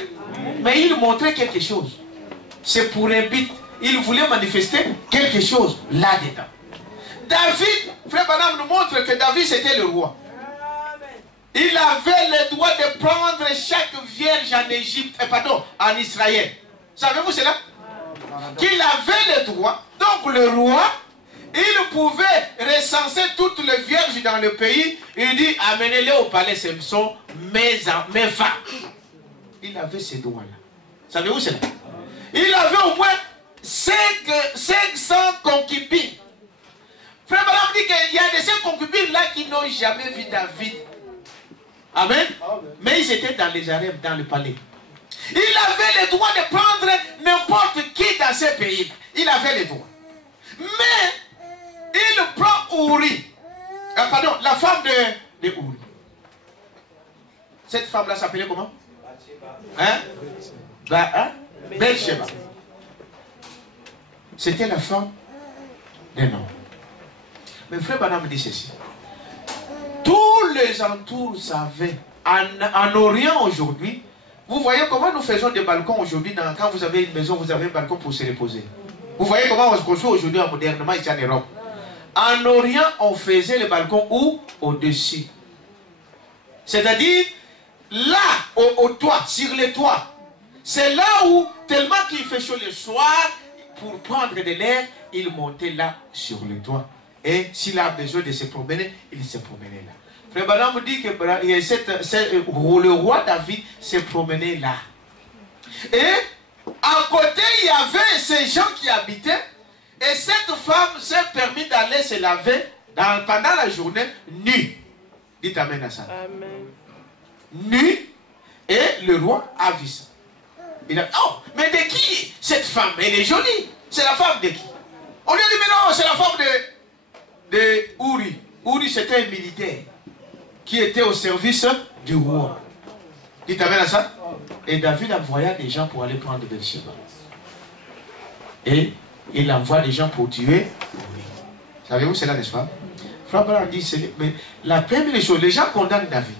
Mais il montrait quelque chose. C'est pour un but. Il voulait manifester quelque chose là-dedans. David, frère Branham nous montre que David c'était le roi. Il avait le droit de prendre chaque vierge en Égypte, en Israël. Savez-vous cela? Qu'il avait le droit. Donc le roi, il pouvait recenser toutes les vierges dans le pays. Il dit, amenez-les au palais, ce sont mes femmes. Il avait ces droits-là. Savez-vous cela? Il avait au moins 500 concubines. Frère Branham dit qu'il y a de ces concubines-là qui n'ont jamais vu David. Amen. Mais ils étaient dans les harems, dans le palais. Il avait le droit de prendre n'importe qui dans ces pays. Il avait le droit. Mais il prend Uri. La femme de Uri. Cette femme-là s'appelait comment? Bathsheba. C'était la femme d'un homme. Mais frère Branham dit ceci. Tous les entours savaient. En Orient aujourd'hui, vous voyez comment nous faisons des balcons aujourd'hui. Quand vous avez une maison, vous avez un balcon pour se reposer. Vous voyez comment on se construit aujourd'hui modernement ici en Europe. En Orient, on faisait le balcon où? Au-dessus. C'est-à-dire, là, au toit, sur les toits. C'est là où, tellement qu'il fait chaud le soir, pour prendre de l'air, il montait là sur le toit. Et s'il a besoin de se promener, il se promenait là. Frère Branham dit que le roi David se promenait là. Et à côté, il y avait ces gens qui habitaient. Et cette femme s'est permis d'aller se laver pendant la journée nue. Dites amen à ça. Amen. Nue. Et le roi a vu ça. Il a dit, oh, mais de qui cette femme? Elle est jolie. C'est la femme de qui? On lui a dit, mais non, c'est la femme de Uri. Uri, c'était un militaire qui était au service du roi. Dites amen à ça. Et David envoya des gens pour aller prendre Bathsheba. Et il envoie des gens pour tuer Uri. Savez-vous cela, n'est-ce pas? Frère Branham dit, mais la première chose, les gens condamnent David.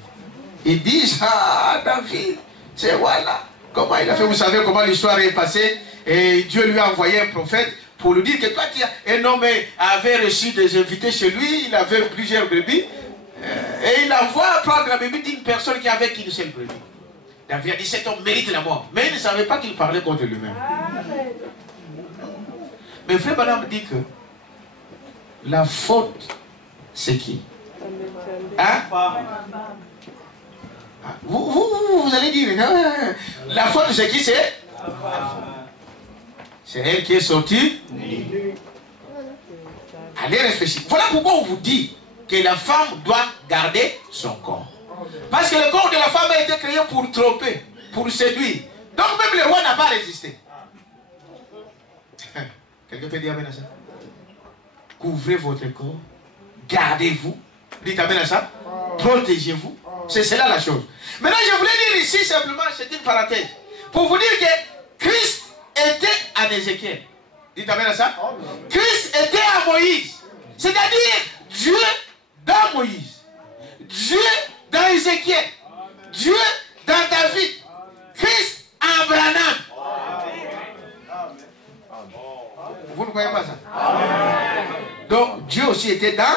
Ils disent, ah, David, c'est voilà. Comment il a fait? Vous savez comment l'histoire est passée? Et Dieu lui a envoyé un prophète pour lui dire que toi, un homme avait reçu des invités chez lui, il avait plusieurs brebis, et il envoie prendre la brebis d'une personne qui avait qu'une seule brebis. David a dit, cet homme mérite la mort. Mais il ne savait pas qu'il parlait contre lui-même. Mais frère Branham dit que la faute, c'est qui? Hein? Vous allez dire, la faute, c'est qui? C'est elle qui est sortie. Allez réfléchir. Voilà pourquoi on vous dit que la femme doit garder son corps. Parce que le corps de la femme a été créé pour tromper, pour séduire. Donc même le roi n'a pas résisté. Quelqu'un peut dire amen à ça? Couvrez votre corps. Gardez-vous. Dites amen à ça. Protégez-vous. C'est cela la chose. Maintenant je voulais dire ici simplement, c'est une parenthèse, pour vous dire que Christ était en Ézéchiel. Dites amen à ça. Christ était à Moïse. C'est-à-dire Dieu dans Moïse. Dieu dans Ézéchiel. Dieu dans David. Christ en Branham. Vous ne croyez pas ça? Donc Dieu aussi était dans,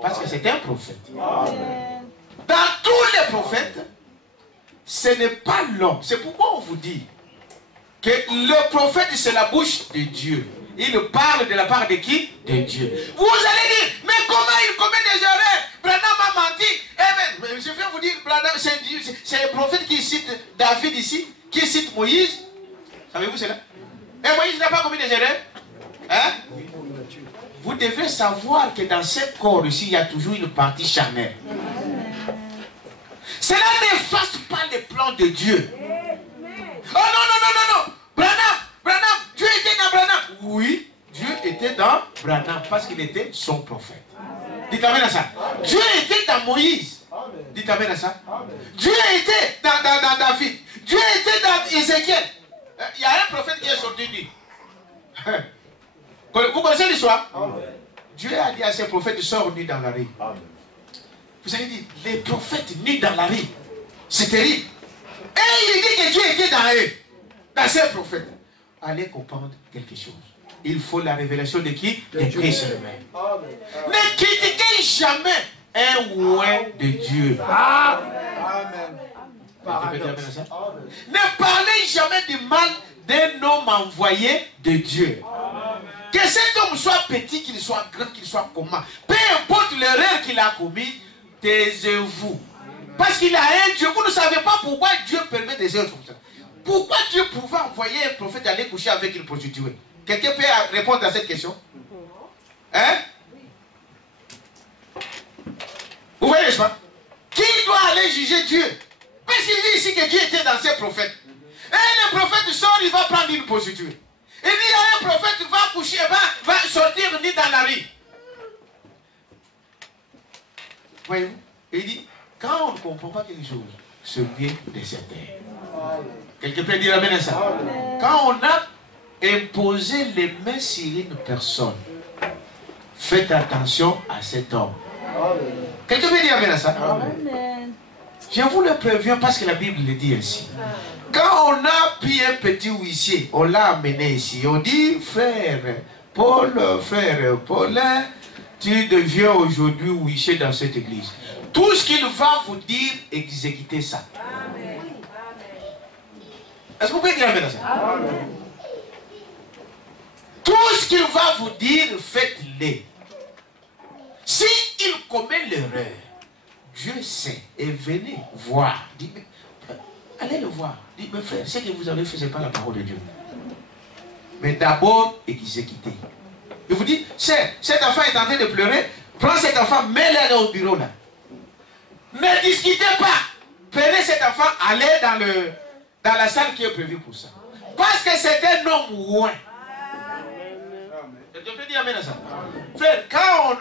parce que c'était un prophète. Dans tous les prophètes, ce n'est pas l'homme. C'est pourquoi on vous dit que le prophète, c'est la bouche de Dieu. Il parle de la part de qui? De Dieu. Vous allez dire, mais comment il commet des erreurs? Branham a menti. Eh bien, je viens vous dire, c'est le prophète qui cite David ici, qui cite Moïse. Savez-vous cela? Et Moïse n'a pas commis des erreurs? Hein? Vous devez savoir que dans ce corps ici, il y a toujours une partie charnelle. Cela n'efface pas les plans de Dieu. Oh non, non, non, non, non. Branham, Dieu était dans Branham. Oui, Dieu était dans Branham parce qu'il était son prophète. Dites amen à ça. Dieu était dans Moïse. Dites amen à ça. Dieu était dans David. Dieu était dans Ézéchiel. Il y a un prophète qui est sorti nu. Vous connaissez l'histoire? Dieu a dit à ses prophètes, sors nu dans la rue. Vous avez dit, les prophètes nus dans la rue, c'est terrible. Et il dit que Dieu était dans eux, dans ces prophètes. Allez comprendre quelque chose. Il faut la révélation de qui? De Christ lui-même. Ne critiquez jamais un oint de Dieu. Amen. Ne parlez jamais du mal d'un homme envoyé de Dieu. Que cet homme soit petit, qu'il soit grand, qu'il soit comment, peu importe l'erreur qu'il a commise, taisez-vous. Parce qu'il a un Dieu. Vous ne savez pas pourquoi Dieu permet des erreurs comme ça. Pourquoi Dieu pouvait envoyer un prophète aller coucher avec une prostituée? Quelqu'un peut répondre à cette question? Hein? Vous voyez, n'est-ce pas? Qui doit aller juger Dieu? Parce qu'il dit ici que Dieu était dans ses prophètes. Et le prophète sort, il va prendre une prostituée. Il dit, il y a un prophète qui va coucher, va sortir ni dans la rue. Voyez-vous? Il dit, quand on ne comprend pas quelque chose, ce bien de cette terre. Quelqu'un peut dire amen à ça. Quand on a imposé les mains sur une personne, faites attention à cet homme. Quelqu'un peut dire amen à ça. Amen. Je vous le préviens parce que la Bible le dit ainsi. Quand on a pris un petit huissier, on l'a amené ici. On dit, frère Paulin, tu deviens aujourd'hui huissier dans cette église. Tout ce qu'il va vous dire, exécutez ça. Est-ce que vous pouvez dire amen à ça? Amen. Tout ce qu'il va vous dire, faites-le. Si il commet l'erreur, Dieu sait, et venez voir. Dites, allez le voir. Dites, mes frères, ce que vous avez fait, ce n'est pas la parole de Dieu. Mais d'abord, exécutez. Il vous dit, cet enfant est en train de pleurer, prends cet enfant, mets-le au bureau là. Ne discutez pas. Prenez cet enfant, allez dans la salle qui est prévue pour ça. Parce que c'est un homme loin. Je peux dire amen à ça. Frère, quand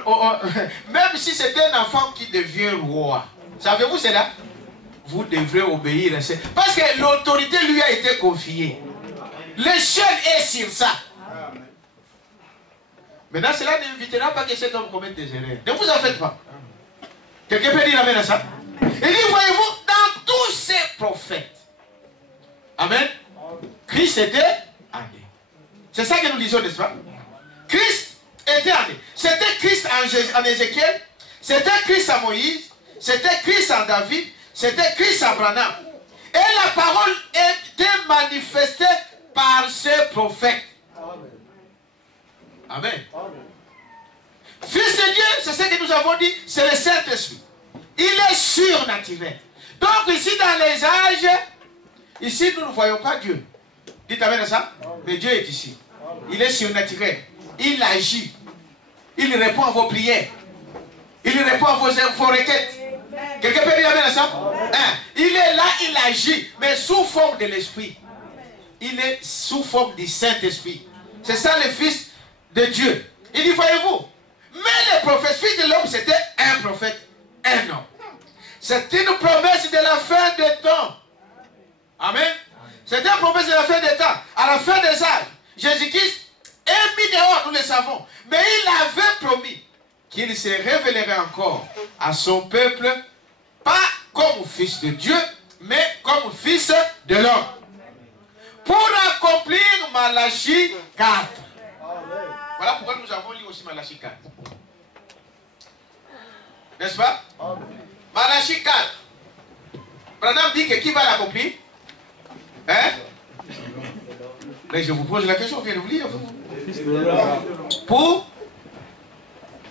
même si c'est un enfant qui devient roi, savez-vous cela? Vous devrez obéir. Parce que l'autorité lui a été confiée. Le ciel est sur ça. Maintenant, cela n'invitera pas que cet homme commette des erreurs. Ne vous en faites pas. Quelqu'un peut dire amen à ça? Il dit, voyez-vous, dans tous ces prophètes, amen, Christ était âné. C'est ça que nous disons, n'est-ce pas? Christ était âné. C'était Christ en Ézéchiel, c'était Christ en Moïse, c'était Christ en David, c'était Christ en Branham. Et la parole était manifestée par ces prophètes. Amen. Fils de Dieu, c'est ce que nous avons dit, c'est le Saint-Esprit. Il est surnaturel. Donc ici dans les âges, ici nous ne voyons pas Dieu. Dites amen à ça. Mais Dieu est ici. Il est surnaturel. Il agit. Il répond à vos prières. Il répond à vos requêtes. Quelqu'un peut dire amen à ça? Il est là, il agit, mais sous forme de l'Esprit. Il est sous forme du Saint-Esprit. C'est ça le Fils de Dieu. Il dit, voyez-vous, mais le prophète, fils de l'homme, c'était un prophète, un homme. C'est une promesse de la fin des temps. Amen. C'est une promesse de la fin des temps. À la fin des âges, Jésus-Christ est mis dehors, nous le savons. Mais il avait promis qu'il se révélerait encore à son peuple, pas comme fils de Dieu, mais comme fils de l'homme. Pour accomplir Malachie 4. Voilà pourquoi nous avons lu aussi Malachie 4. N'est-ce pas? Malachie 4. Branham dit que qui va l'accomplir? Hein? Mais je vous pose la question, je viens de vous lire.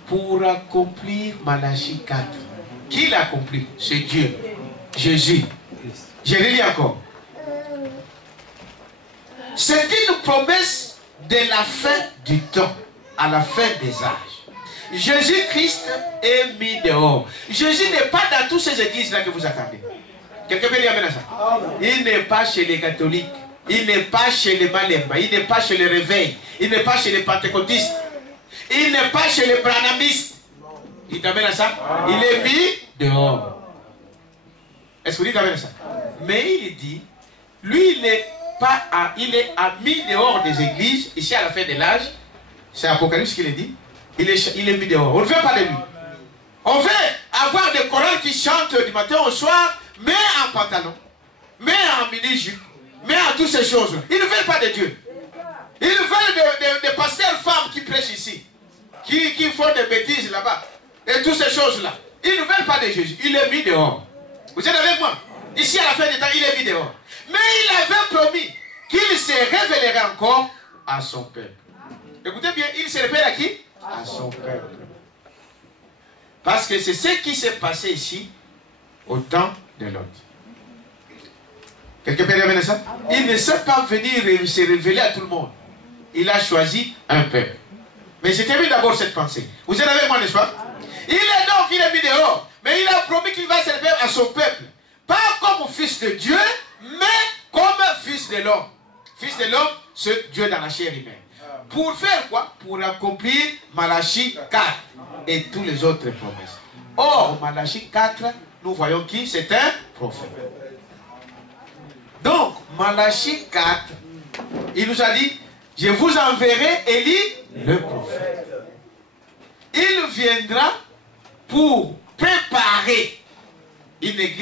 Pour accomplir Malachie 4. Qui l'a accompli? C'est Dieu. Jésus. Je le lis encore. C'est une promesse de la fin du temps, à la fin des âges. Jésus-Christ est mis dehors. Jésus n'est pas dans toutes ces églises-là que vous attendez. Quelqu'un peut dire amen à ça? Il n'est pas chez les catholiques. Il n'est pas chez les Malemba. Il n'est pas chez les réveils. Il n'est pas chez les pentecôtistes. Il n'est pas chez les branhamistes. Il t'amène à ça? Il est mis dehors. Est-ce que vous dites amen à ça? Mais il dit, lui, il est mis dehors des églises, ici à la fin de l'âge. C'est Apocalypse qui le dit. Il est mis dehors. On ne veut pas de lui. On veut avoir des chorales qui chantent du matin au soir, mais en pantalon, mais en mini-jupe, mais en toutes ces choses-là. Ils ne veulent pas de Dieu. Ils veulent des pasteurs femmes qui prêchent ici, qui font des bêtises là-bas, et toutes ces choses-là. Ils ne veulent pas de Jésus. Il est mis dehors. Vous êtes avec moi? Ici, à la fin des temps, il est mis dehors. Mais il avait promis qu'il se révélerait encore à son peuple. Écoutez bien, il se révèle à qui? À son peuple. Parce que c'est ce qui s'est passé ici au temps de Lot. Quelqu'un peut dire ça? Il ne sait pas venir se révéler à tout le monde. Il a choisi un peuple. Mais je termine d'abord cette pensée. Vous êtes avec moi, n'est-ce pas? Il est mis dehors. Mais il a promis qu'il va se révéler à son peuple. Pas comme fils de Dieu, mais comme fils de l'homme. Fils de l'homme, c'est Dieu dans la chair humaine. Pour faire quoi? Pour accomplir Malachie 4 et toutes les autres promesses. Or, Malachie 4, nous voyons qui? C'est un prophète. Donc, Malachie 4, il nous a dit, je vous enverrai Élie, le prophète. Il viendra pour préparer une église